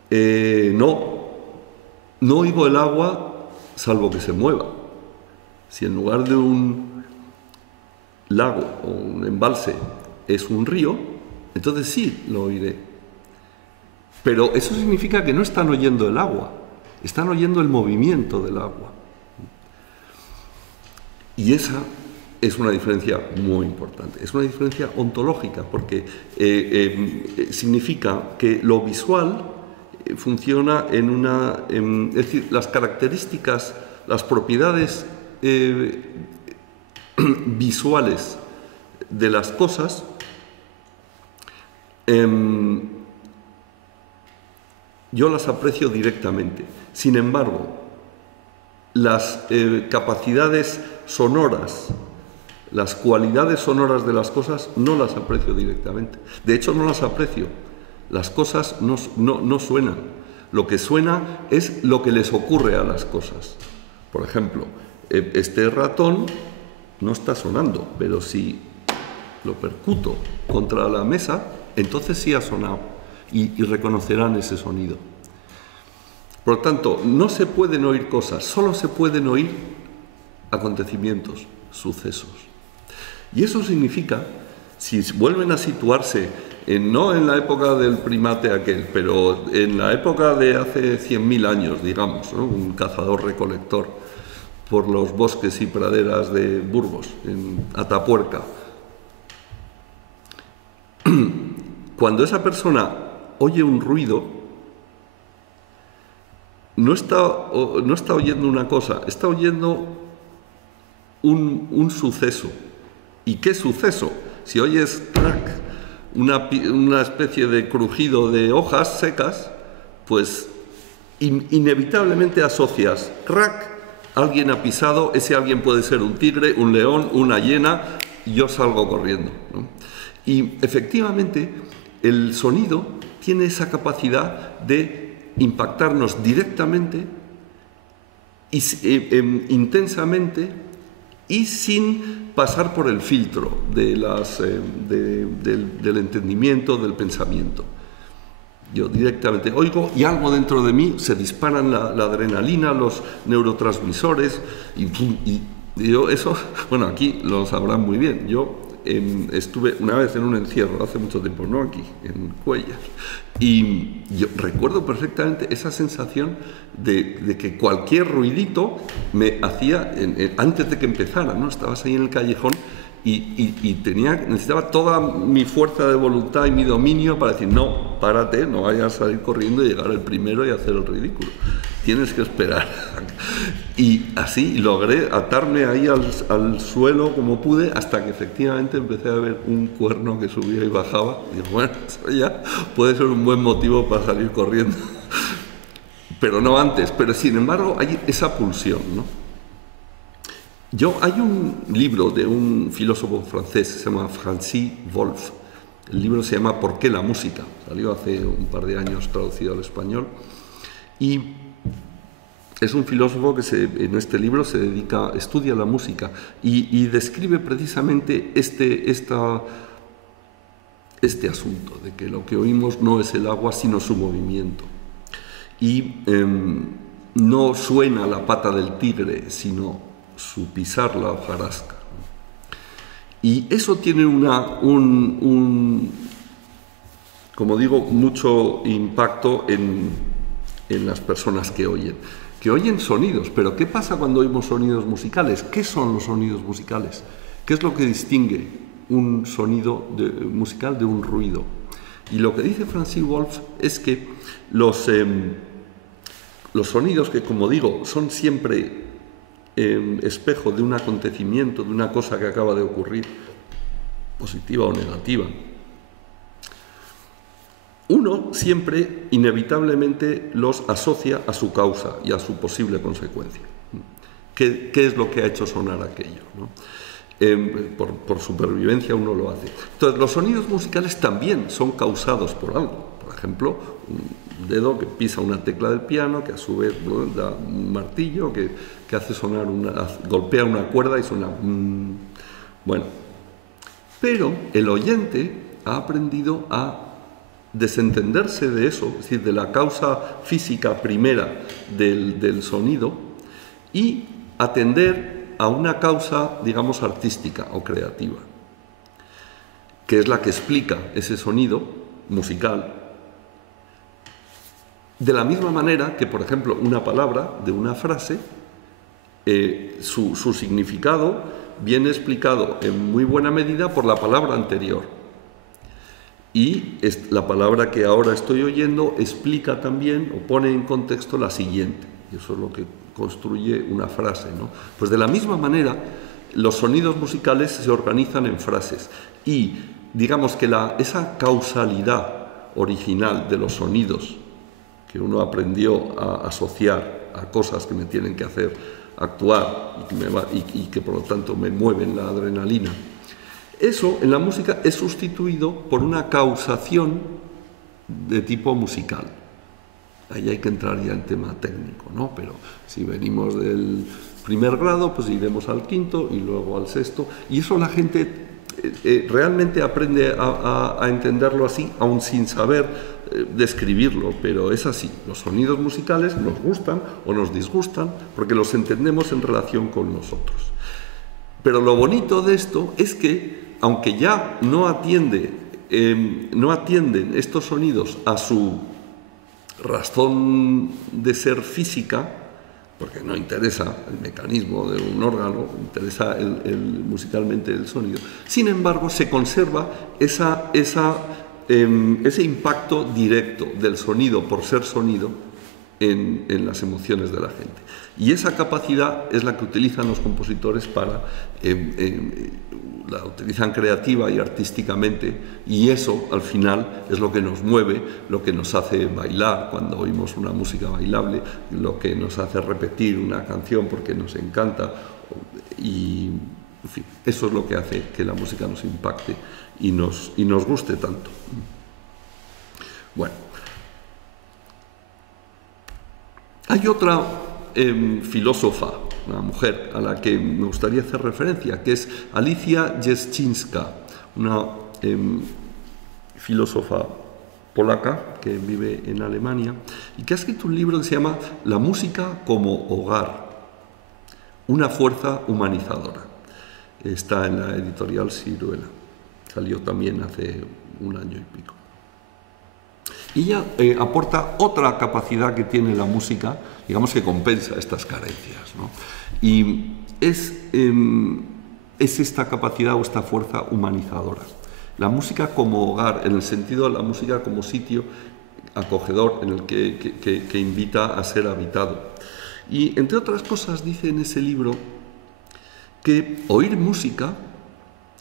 no oigo el agua salvo que se mueva. Si en lugar de un lago o un embalse es un río, entonces sí lo oiré. Pero eso significa que no están oyendo el agua, están oyendo el movimiento del agua. Y esa es una diferencia muy importante, es una diferencia ontológica, porque significa que lo visual funciona en una... es decir, las características, las propiedades visuales de las cosas yo las aprecio directamente. Sin embargo, las capacidades sonoras, las cualidades sonoras de las cosas no las aprecio directamente. De hecho, no las aprecio. Las cosas no suenan. Lo que suena es lo que les ocurre a las cosas. Por ejemplo, este ratón no está sonando, pero si lo percuto contra la mesa, entonces sí ha sonado y reconocerán ese sonido. Por lo tanto, no se pueden oír cosas, solo se pueden oír acontecimientos, sucesos. Y eso significa, si vuelven a situarse, no en la época del primate aquel, pero en la época de hace 100.000 años, digamos, ¿no? Un cazador-recolector por los bosques y praderas de Burgos, en Atapuerca. Cuando esa persona oye un ruido, no está oyendo una cosa, está oyendo un suceso. ¿Y qué suceso? Si oyes crack, una especie de crujido de hojas secas, pues inevitablemente asocias crack, alguien ha pisado, ese alguien puede ser un tigre, un león, una hiena, y yo salgo corriendo, ¿no? Y efectivamente el sonido tiene esa capacidad de impactarnos directamente y intensamente y sin pasar por el filtro del entendimiento, del pensamiento. Yo directamente oigo y algo dentro de mí, se disparan la adrenalina, los neurotransmisores y yo eso, bueno, aquí lo sabrán muy bien. Yo estuve una vez en un encierro, hace mucho tiempo, no aquí, en Cuellar, y yo recuerdo perfectamente esa sensación de que cualquier ruidito me hacía, antes de que empezara, ¿no? Estabas ahí en el callejón necesitaba toda mi fuerza de voluntad y mi dominio para decir, no, párate, no vayas a salir corriendo y llegar el primero y hacer el ridículo. Tienes que esperar. Y así logré atarme ahí al suelo como pude, hasta que efectivamente empecé a ver un cuerno que subía y bajaba. Y digo, bueno, eso ya puede ser un buen motivo para salir corriendo. Pero no antes. Pero sin embargo hay esa pulsión, ¿no? Hay un libro de un filósofo francés, se llama Francis Wolff. El libro se llama ¿Por qué la música? Salió hace un par de años traducido al español. Y es un filósofo que en este libro estudia la música y describe precisamente este asunto de que lo que oímos no es el agua sino su movimiento. Y no suena la pata del tigre sino su pisar la hojarasca. Y eso tiene como digo, mucho impacto en las personas que oyen sonidos. Pero ¿qué pasa cuando oímos sonidos musicales? ¿Qué son los sonidos musicales? ¿Qué es lo que distingue un sonido musical de un ruido? Y lo que dice Francis Wolff es que los sonidos, que como digo, son siempre espejo de un acontecimiento, de una cosa que acaba de ocurrir, positiva o negativa, uno siempre inevitablemente los asocia a su causa y a su posible consecuencia. ¿Qué es lo que ha hecho sonar aquello, ¿no? Por supervivencia uno lo hace. Entonces, los sonidos musicales también son causados por algo. Por ejemplo, un dedo que pisa una tecla del piano, que a su vez da un martillo, que hace sonar golpea una cuerda y suena... Bueno, pero el oyente ha aprendido a desentenderse de eso, es decir, de la causa física primera del sonido, y atender a una causa, digamos, artística o creativa, que es la que explica ese sonido musical. De la misma manera que, por ejemplo, una palabra de una frase, su significado viene explicado en muy buena medida por la palabra anterior. Y la palabra que ahora estoy oyendo explica también o pone en contexto la siguiente. Y eso es lo que construye una frase, ¿no? Pues de la misma manera, los sonidos musicales se organizan en frases. Y digamos que esa causalidad original de los sonidos, que uno aprendió a asociar a cosas que me tienen que hacer actuar y que por lo tanto me mueven la adrenalina, eso en la música es sustituido por una causación de tipo musical. Ahí hay que entrar ya en tema técnico, ¿no? Pero si venimos del primer grado, pues iremos al quinto y luego al sexto. Y eso la gente realmente aprende a entenderlo así, aun sin saber describirlo, pero es así. Los sonidos musicales nos gustan o nos disgustan porque los entendemos en relación con nosotros. Pero lo bonito de esto es que, aunque ya no atienden estos sonidos a su razón de ser física, porque no interesa el mecanismo de un órgano, interesa musicalmente el sonido. Sin embargo, se conserva ese impacto directo del sonido por ser sonido en las emociones de la gente. Y esa capacidad es la que utilizan los compositores la utilizan creativa y artísticamente, y eso al final es lo que nos mueve, lo que nos hace bailar cuando oímos una música bailable, lo que nos hace repetir una canción porque nos encanta, y en fin, eso es lo que hace que la música nos impacte y nos guste tanto. Bueno, hay otra filósofa, una mujer a la que me gustaría hacer referencia, que es Alicja Jeszczyńska, una filósofa polaca que vive en Alemania y que ha escrito un libro que se llama La música como hogar, una fuerza humanizadora. Está en la editorial Siruela, salió también hace un año y pico. Y ella aporta otra capacidad que tiene la música, digamos, que compensa estas carencias, ¿no? Y es es esta capacidad o esta fuerza humanizadora. La música como hogar, en el sentido de la música como sitio acogedor en el que invita a ser habitado. Y entre otras cosas dice en ese libro que oír música,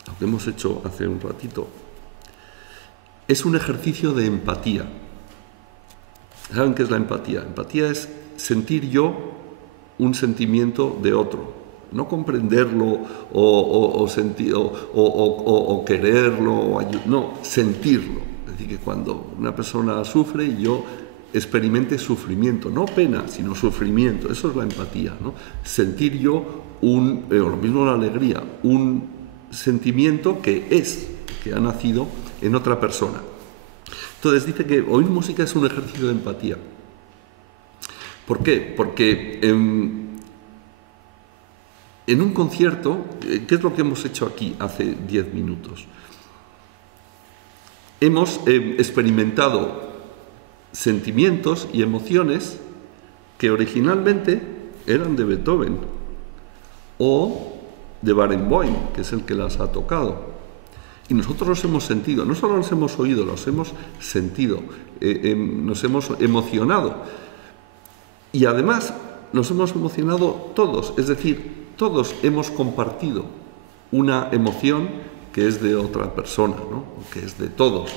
lo que hemos hecho hace un ratito, es un ejercicio de empatía. ¿Saben qué es la empatía? Empatía es sentir yo un sentimiento de otro, no comprenderlo o quererlo, no, sentirlo. Es decir, que cuando una persona sufre, yo experimente sufrimiento, no pena, sino sufrimiento. Eso es la empatía, ¿no? Sentir yo o lo mismo la alegría, un sentimiento que ha nacido en otra persona. Entonces dice que oír música es un ejercicio de empatía. ¿Por qué? Porque en un concierto, ¿qué es lo que hemos hecho aquí hace 10 minutos? Hemos experimentado sentimientos y emociones que originalmente eran de Beethoven o de Barenboim, que es el que las ha tocado. Y nosotros los hemos sentido, no solo los hemos oído, los hemos sentido, nos hemos emocionado. Y además nos hemos emocionado todos, es decir, todos hemos compartido una emoción que es de otra persona, ¿no? Que es de todos.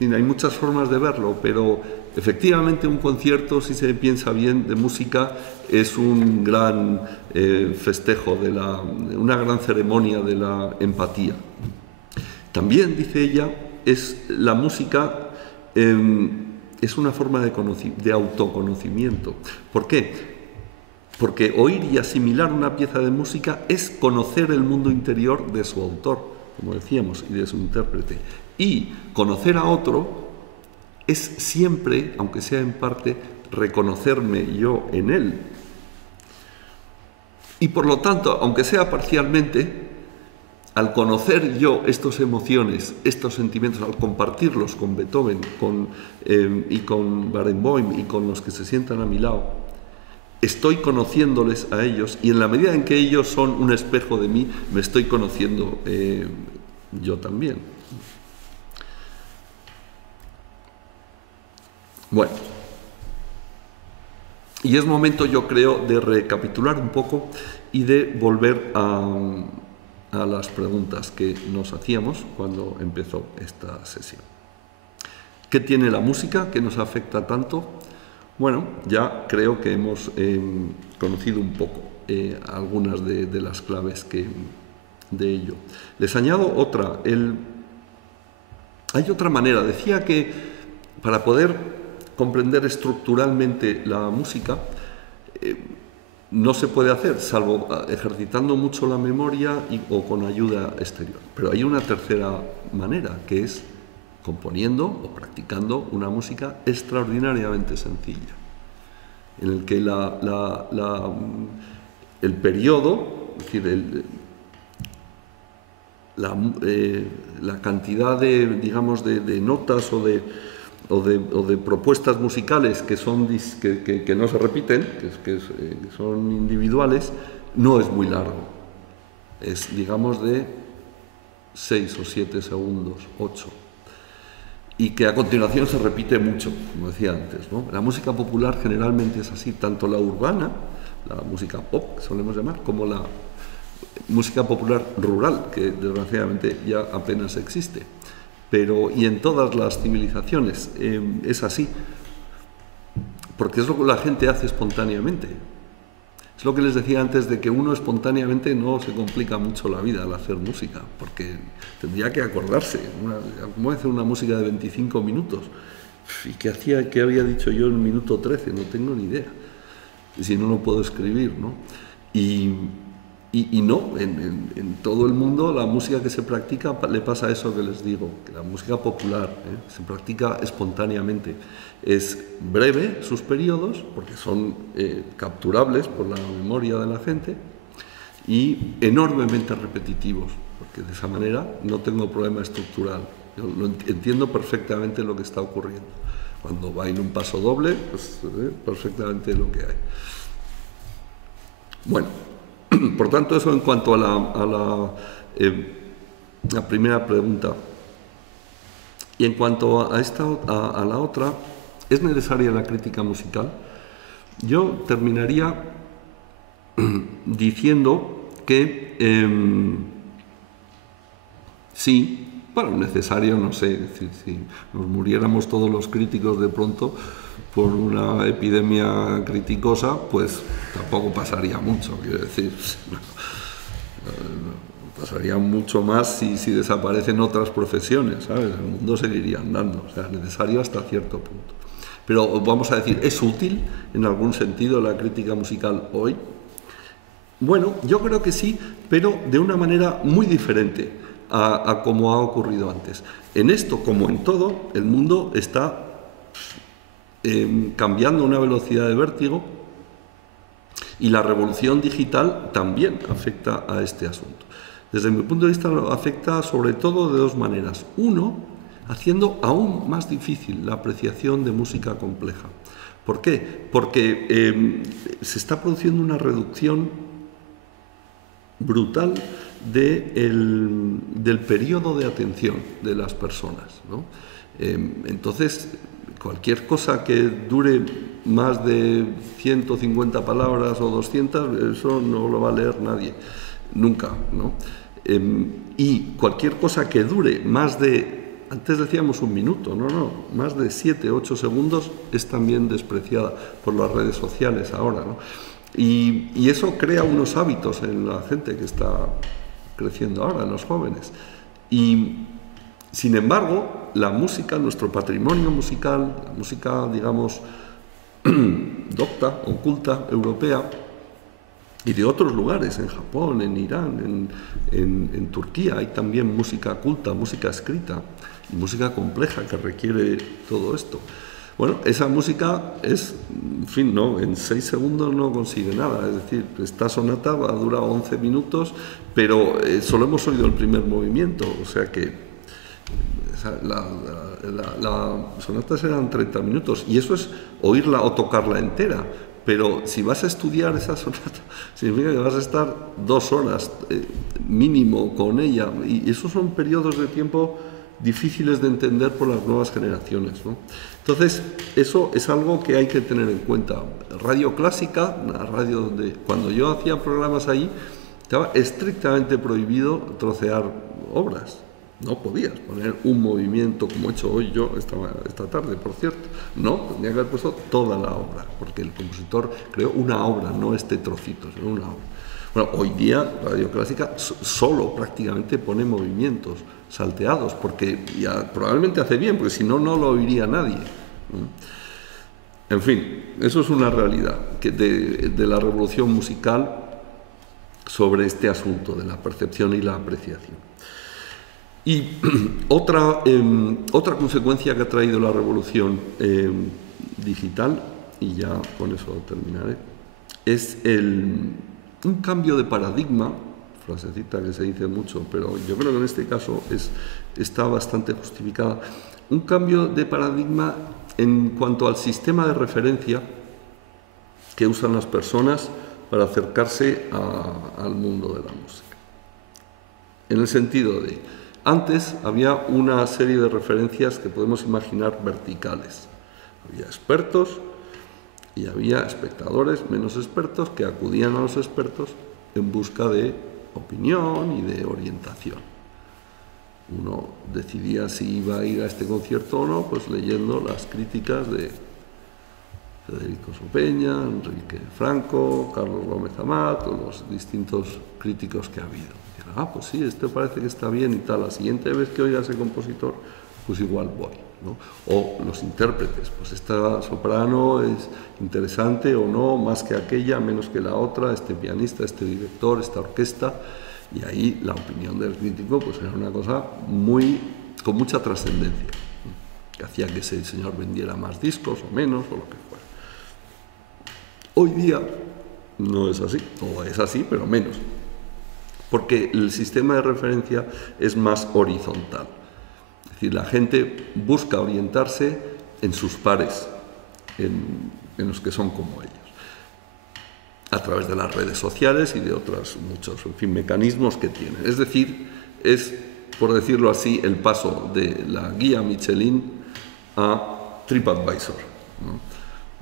Y hay muchas formas de verlo, pero efectivamente un concierto, si se piensa bien, de música, es un gran festejo, una gran ceremonia de la empatía. También, dice ella, la música es una forma de autoconocimiento. ¿Por qué? Porque oír y asimilar una pieza de música es conocer el mundo interior de su autor, como decíamos, y de su intérprete. Y conocer a otro es siempre, aunque sea en parte, reconocerme yo en él. Y por lo tanto, aunque sea parcialmente, al conocer yo estas emociones, estos sentimientos, al compartirlos con Beethoven y con Barenboim y con los que se sientan a mi lado, estoy conociéndoles a ellos, y en la medida en que ellos son un espejo de mí, me estoy conociendo yo también. Bueno, y es momento, yo creo, de recapitular un poco y de volver a las preguntas que nos hacíamos cuando empezó esta sesión. ¿Qué tiene la música que nos afecta tanto? Bueno, ya creo que hemos conocido un poco algunas de las claves de ello. Les añado otra. Hay otra manera. Decía que para poder comprender estructuralmente la música, no se puede hacer salvo ejercitando mucho la memoria o con ayuda exterior. Pero hay una tercera manera, que es componiendo o practicando una música extraordinariamente sencilla, en el que el periodo, es decir, la cantidad de, digamos, de notas o de propuestas musicales que no se repiten, que son individuales, no es muy largo. Es, digamos, de 6 o 7 segundos, 8. Y que a continuación se repite mucho, como decía antes, ¿no? La música popular generalmente es así, tanto la urbana, la música pop, que solemos llamar, como la música popular rural, que desgraciadamente ya apenas existe. Y en todas las civilizaciones es así, porque es lo que la gente hace espontáneamente. Es lo que les decía antes, de que uno espontáneamente no se complica mucho la vida al hacer música, porque tendría que acordarse. ¿Cómo hacer una música de 25 minutos? ¿Y qué había dicho yo en el minuto 13? No tengo ni idea. Si no, no puedo escribir, ¿no? Y no, en todo el mundo la música que se practica le pasa eso que les digo, que la música popular se practica espontáneamente. Es breve sus periodos, porque son capturables por la memoria de la gente, y enormemente repetitivos, porque de esa manera no tengo problema estructural. Yo entiendo perfectamente lo que está ocurriendo. Cuando bailo un paso doble, pues perfectamente lo que hay. Bueno. Por tanto, eso en cuanto a la primera pregunta. Y en cuanto a la otra, ¿es necesaria la crítica musical? Yo terminaría diciendo que sí. Bueno, necesario, no sé, es decir, si nos muriéramos todos los críticos de pronto por una epidemia criticosa, pues tampoco pasaría mucho, quiero decir, pasaría mucho más si desaparecen otras profesiones, ¿sabes? El mundo seguiría andando, o sea, es necesario hasta cierto punto. Pero vamos a decir, ¿es útil en algún sentido la crítica musical hoy? Bueno, yo creo que sí, pero de una manera muy diferente a como ha ocurrido antes. En esto, como en todo, el mundo está cambiando a una velocidad de vértigo y la revolución digital también afecta a este asunto. Desde mi punto de vista lo afecta sobre todo de dos maneras. Uno, haciendo aún más difícil la apreciación de música compleja. ¿Por qué? Porque se está produciendo una reducción brutal del periodo de atención de las personas, ¿no? Entonces, cualquier cosa que dure más de 150 palabras o 200, eso no lo va a leer nadie, nunca, ¿no? Y cualquier cosa que dure más de, antes decíamos un minuto, no, más de 7, 8 segundos es también despreciada por las redes sociales ahora, ¿no? Y eso crea unos hábitos en la gente que está creciendo ahora, en los jóvenes. Y, sin embargo, la música, nuestro patrimonio musical, la música, digamos, docta, oculta, europea, y de otros lugares, en Japón, en Irán, en Turquía, hay también música culta, música escrita, y música compleja que requiere todo esto. Bueno, esa música es, en fin, no, en 6 segundos no consigue nada, es decir, esta sonata ha durado 11 minutos, pero solo hemos oído el primer movimiento, o sea que la sonata serán 30 minutos, y eso es oírla o tocarla entera, pero si vas a estudiar esa sonata, significa que vas a estar 2 horas mínimo con ella, y esos son periodos de tiempo difíciles de entender por las nuevas generaciones, ¿no? Entonces, eso es algo que hay que tener en cuenta. Radio clásica, una radio donde cuando yo hacía programas ahí, estaba estrictamente prohibido trocear obras. No podías poner un movimiento como he hecho hoy yo esta tarde, por cierto. No, tendría que haber puesto toda la obra, porque el compositor creó una obra, no este trocito, sino una obra. Bueno, hoy día Radio Clásica solo prácticamente pone movimientos salteados, porque ya probablemente hace bien, porque si no, no lo oiría nadie. En fin, eso es una realidad de la revolución musical sobre este asunto de la percepción y la apreciación. Y otra consecuencia que ha traído la revolución digital, y ya con eso terminaré, es un cambio de paradigma, frasecita que se dice mucho, pero yo creo que en este caso está bastante justificada, un cambio de paradigma en cuanto al sistema de referencia que usan las personas para acercarse al mundo de la música. En el sentido de, antes había una serie de referencias que podemos imaginar verticales. Había expertos y había espectadores menos expertos que acudían a los expertos en busca de opinión y de orientación. Uno decidía si iba a ir a este concierto o no, pues leyendo las críticas de Federico Sopeña, Enrique Franco, Carlos Gómez Amat o los distintos críticos que ha habido. Pues sí, este parece que está bien y tal, la siguiente vez que oiga a ese compositor, pues igual voy, ¿no? O los intérpretes, pues esta soprano es interesante o no, más que aquella, menos que la otra, este pianista, este director, esta orquesta, y ahí la opinión del crítico pues era una cosa con mucha trascendencia, ¿no? Que hacía que ese señor vendiera más discos o menos, o lo que fuera. Hoy día no es así, o es así, pero menos, porque el sistema de referencia es más horizontal. Es decir, la gente busca orientarse en sus pares, en los que son como ellos. a través de las redes sociales y de otros muchos, en fin, mecanismos que tienen. Es decir, es, por decirlo así, el paso de la guía Michelin a TripAdvisor, ¿no?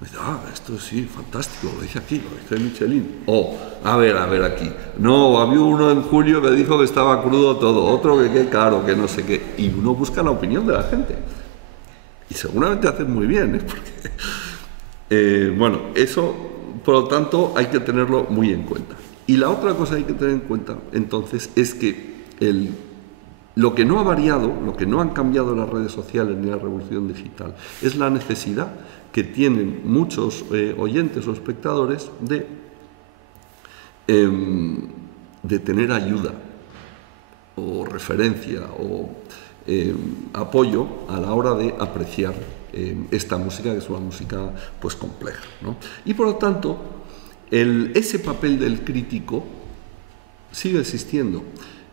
Me dice, esto sí, fantástico, lo dice aquí, lo dice Michelin. A ver aquí. No, había uno en julio que dijo que estaba crudo todo, otro que qué caro, que no sé qué. Y uno busca la opinión de la gente. Y seguramente hacen muy bien, ¿eh? Porque, bueno, eso, por lo tanto, hay que tenerlo muy en cuenta. Y la otra cosa que hay que tener en cuenta, entonces, es que lo que no ha variado, lo que no han cambiado las redes sociales ni la revolución digital, es la necesidad que tienen muchos oyentes o espectadores de tener ayuda o referencia o apoyo a la hora de apreciar esta música, que es una música pues compleja, ¿no? Y por lo tanto, ese papel del crítico sigue existiendo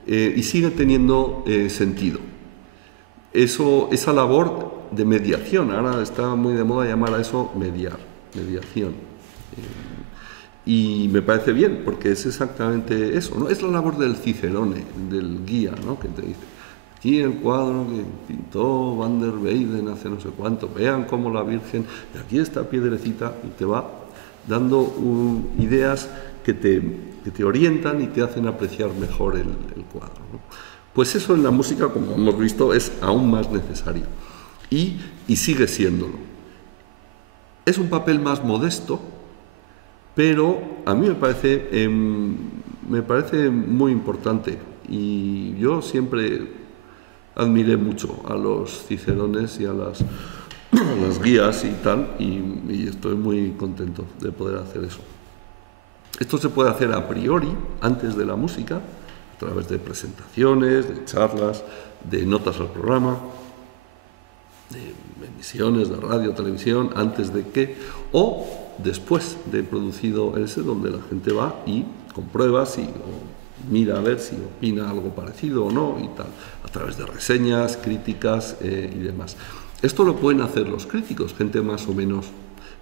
y sigue teniendo sentido. Esa labor de mediación, ahora está muy de moda llamar a eso mediación. Y me parece bien, porque es exactamente eso, ¿no? Es la labor del cicerone, del guía, ¿no? Que te dice, aquí el cuadro que pintó Van der Weyden hace no sé cuánto, vean cómo la Virgen, y aquí esta piedrecita, y te va dando ideas que te orientan y te hacen apreciar mejor el cuadro, ¿no? Pues eso en la música, como hemos visto, es aún más necesario y sigue siéndolo. Es un papel más modesto, pero a mí me parece muy importante, y yo siempre admiré mucho a los cicerones y a las guías y tal, y estoy muy contento de poder hacer eso. Esto se puede hacer a priori, antes de la música, a través de presentaciones, de charlas, de notas al programa, de emisiones de radio, televisión, antes de que, o después de producido ese, donde la gente va y comprueba o mira a ver si opina algo parecido o no y tal, a través de reseñas, críticas y demás. Esto lo pueden hacer los críticos, gente más o menos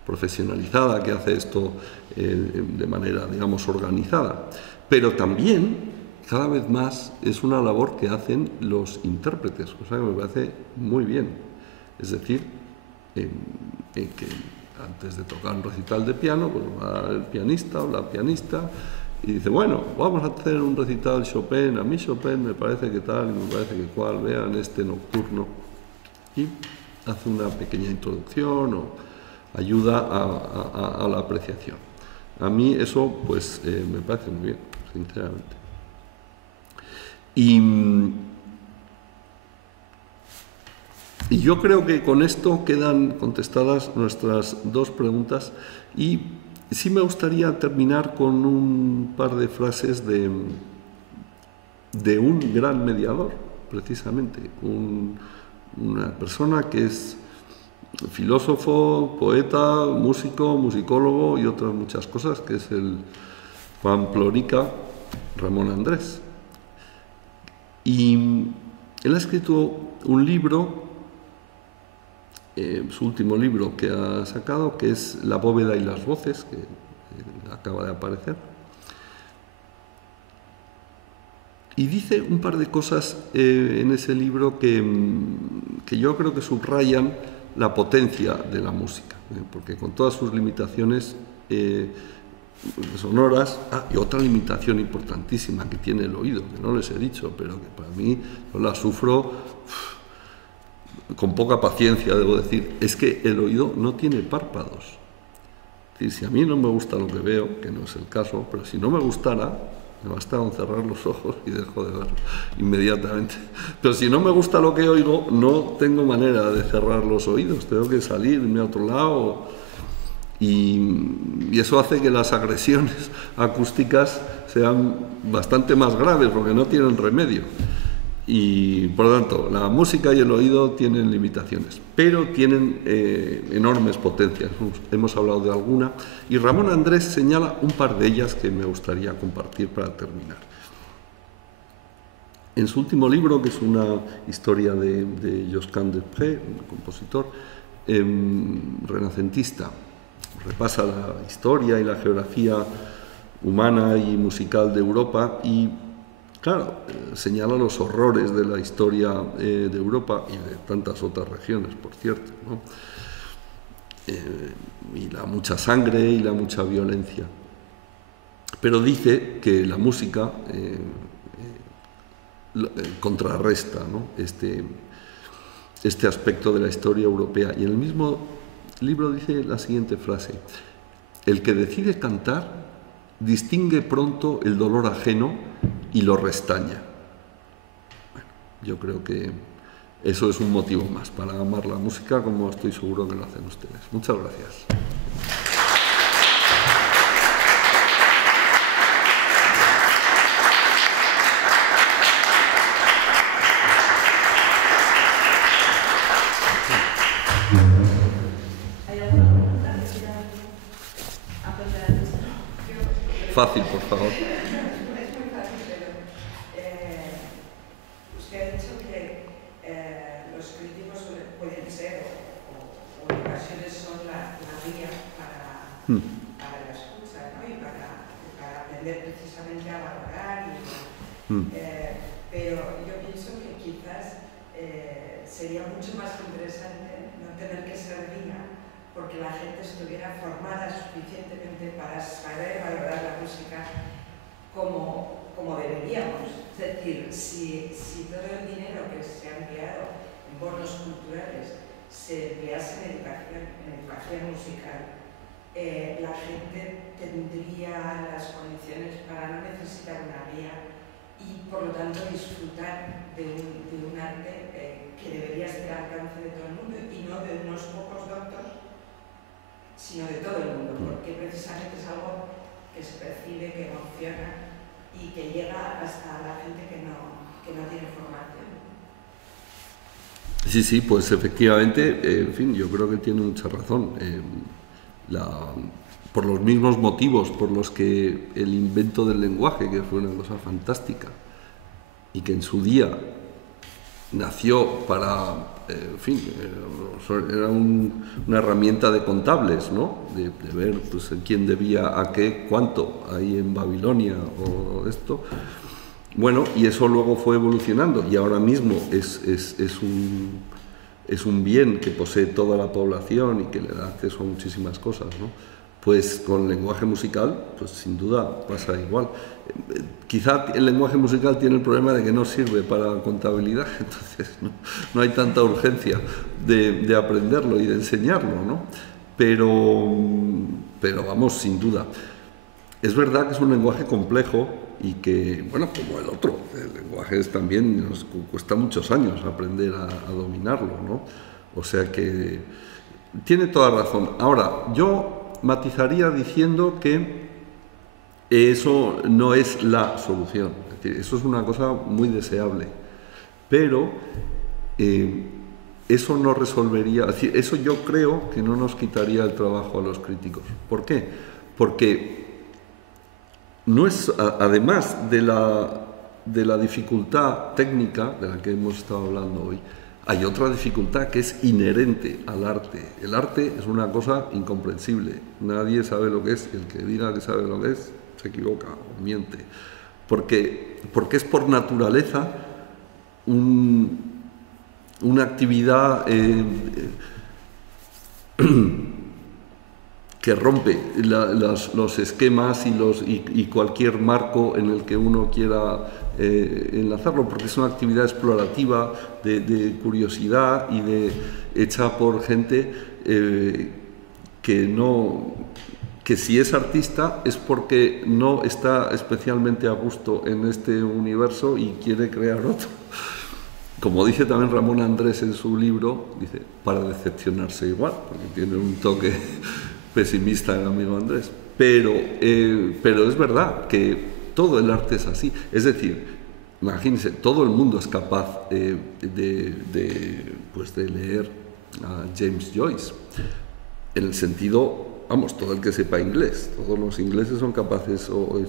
profesionalizada que hace esto de manera, digamos, organizada, pero también cada vez más es una labor que hacen los intérpretes, cosa que me parece muy bien. Es decir, que antes de tocar un recital de piano, pues va el pianista o la pianista y dice, bueno, vamos a hacer un recital Chopin, a mí Chopin me parece que tal y me parece que cual, vean este nocturno, y hace una pequeña introducción o ayuda a la apreciación. A mí eso pues me parece muy bien, sinceramente. Y yo creo que con esto quedan contestadas nuestras dos preguntas, y sí me gustaría terminar con un par de frases de un gran mediador, precisamente, una persona que es filósofo, poeta, músico, musicólogo y otras muchas cosas, que es el pamplónica Ramón Andrés. Y él ha escrito un libro, su último libro que ha sacado, que es La bóveda y las voces, que acaba de aparecer. Y dice un par de cosas en ese libro que yo creo que subrayan la potencia de la música, porque con todas sus limitaciones sonoras, y otra limitación importantísima que tiene el oído, que no les he dicho, pero que para mí yo la sufro con poca paciencia, debo decir, es que el oído no tiene párpados. Es decir, si a mí no me gusta lo que veo, que no es el caso, pero si no me gustara, me basta con cerrar los ojos y dejo de verlo inmediatamente. Pero si no me gusta lo que oigo, no tengo manera de cerrar los oídos, tengo que salirme a otro lado. Y eso hace que las agresiones acústicas sean bastante más graves, porque no tienen remedio. Y por lo tanto, la música y el oído tienen limitaciones, pero tienen enormes potencias. Hemos hablado de alguna, y Ramón Andrés señala un par de ellas que me gustaría compartir para terminar. En su último libro, que es una historia de Josquin des Prez, un compositor renacentista, repasa la historia y la geografía humana y musical de Europa y, claro, señala los horrores de la historia de Europa y de tantas otras regiones, por cierto, ¿no? Y la mucha sangre y la mucha violencia. Pero dice que la música contrarresta, ¿no? este aspecto de la historia europea. Y en el mismo libro dice la siguiente frase: el que decide cantar distingue pronto el dolor ajeno y lo restaña. Bueno, yo creo que eso es un motivo más para amar la música, como estoy seguro que lo hacen ustedes. Muchas gracias. Fácil, por favor. Es muy fácil, pero usted ha dicho que los críticos pueden ser, o en ocasiones son la guía para la escucha, ¿no? Y para aprender precisamente a valorar. Pero yo pienso que quizás sería mucho más interesante no tener que ser guía, porque la gente estuviera formada suficientemente para saber valorar la música como deberíamos. Es decir, si todo el dinero que se ha enviado en bonos culturales se emplease en educación musical, la gente tendría las condiciones para no necesitar una guía y, por lo tanto, disfrutar de un arte que debería estar al alcance de todo el mundo y no de unos pocos doctos, sino de todo el mundo, porque precisamente es algo que se percibe, que emociona y que llega hasta la gente que no tiene formación. Sí, sí, pues efectivamente, en fin, yo creo que tiene mucha razón. Por los mismos motivos por los que el invento del lenguaje, que fue una cosa fantástica y que en su día nació para, en fin, era una herramienta de contables, ¿no? De ver pues, quién debía a qué, cuánto, ahí en Babilonia o esto. Bueno, y eso luego fue evolucionando y ahora mismo es un bien que posee toda la población y que le da acceso a muchísimas cosas, ¿no? Pues con el lenguaje musical, pues sin duda pasa igual. Quizá el lenguaje musical tiene el problema de que no sirve para contabilidad, entonces no hay tanta urgencia de aprenderlo y de enseñarlo, ¿no? Pero vamos, sin duda. Es verdad que es un lenguaje complejo y que, bueno, como el otro, el lenguaje también nos cuesta muchos años aprender a dominarlo, ¿no? O sea que tiene toda razón. Ahora, yo matizaría diciendo que eso no es la solución. Es decir, eso es una cosa muy deseable, pero eso no resolvería, es decir, eso yo creo que no nos quitaría el trabajo a los críticos. ¿Por qué? Porque no es, además de la dificultad técnica de la que hemos estado hablando hoy, hay otra dificultad que es inherente al arte. El arte es una cosa incomprensible. Nadie sabe lo que es. El que diga que sabe lo que es, se equivoca o miente. Porque es por naturaleza una actividad que rompe los esquemas y cualquier marco en el que uno quiera enlazarlo, porque es una actividad explorativa, de curiosidad y hecha por gente que si es artista es porque no está especialmente a gusto en este universo y quiere crear otro. Como dice también Ramón Andrés en su libro, dice, para decepcionarse igual, porque tiene un toque pesimista el amigo Andrés. Pero es verdad que todo el arte es así. Es decir, imagínense, todo el mundo es capaz de leer a James Joyce. En el sentido, vamos, todo el que sepa inglés. Todos los ingleses son capaces, o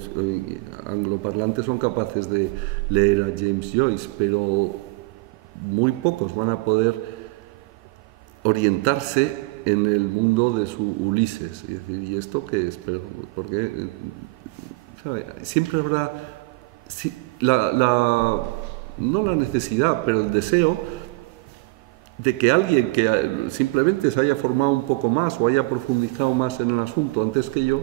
angloparlantes son capaces de leer a James Joyce, pero muy pocos van a poder orientarse en el mundo de su Ulises. Y decir, ¿y esto qué es? Pero, ¿por qué? ¿sabe? Siempre habrá no la necesidad, pero el deseo de que alguien que simplemente se haya formado un poco más o haya profundizado más en el asunto antes que yo,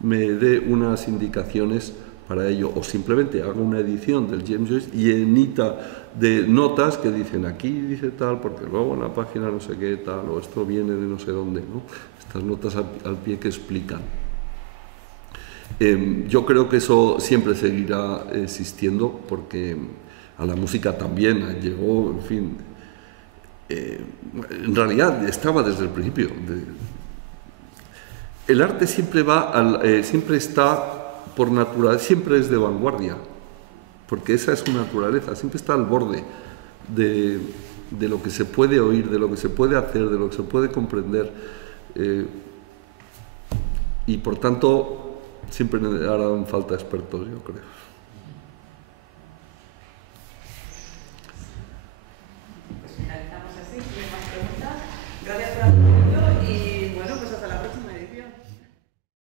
me dé unas indicaciones para ello, o simplemente haga una edición del James Joyce llenita de notas que dicen aquí dice tal, porque luego en la página no sé qué tal, o esto viene de no sé dónde, ¿no? Estas notas al pie que explican. Yo creo que eso siempre seguirá existiendo, porque a la música también llegó, en fin, en realidad estaba desde el principio. El arte siempre siempre está por naturaleza, siempre es de vanguardia, porque esa es su naturaleza, siempre está al borde de lo que se puede oír, de lo que se puede hacer, de lo que se puede comprender, y por tanto siempre harán falta expertos, yo creo.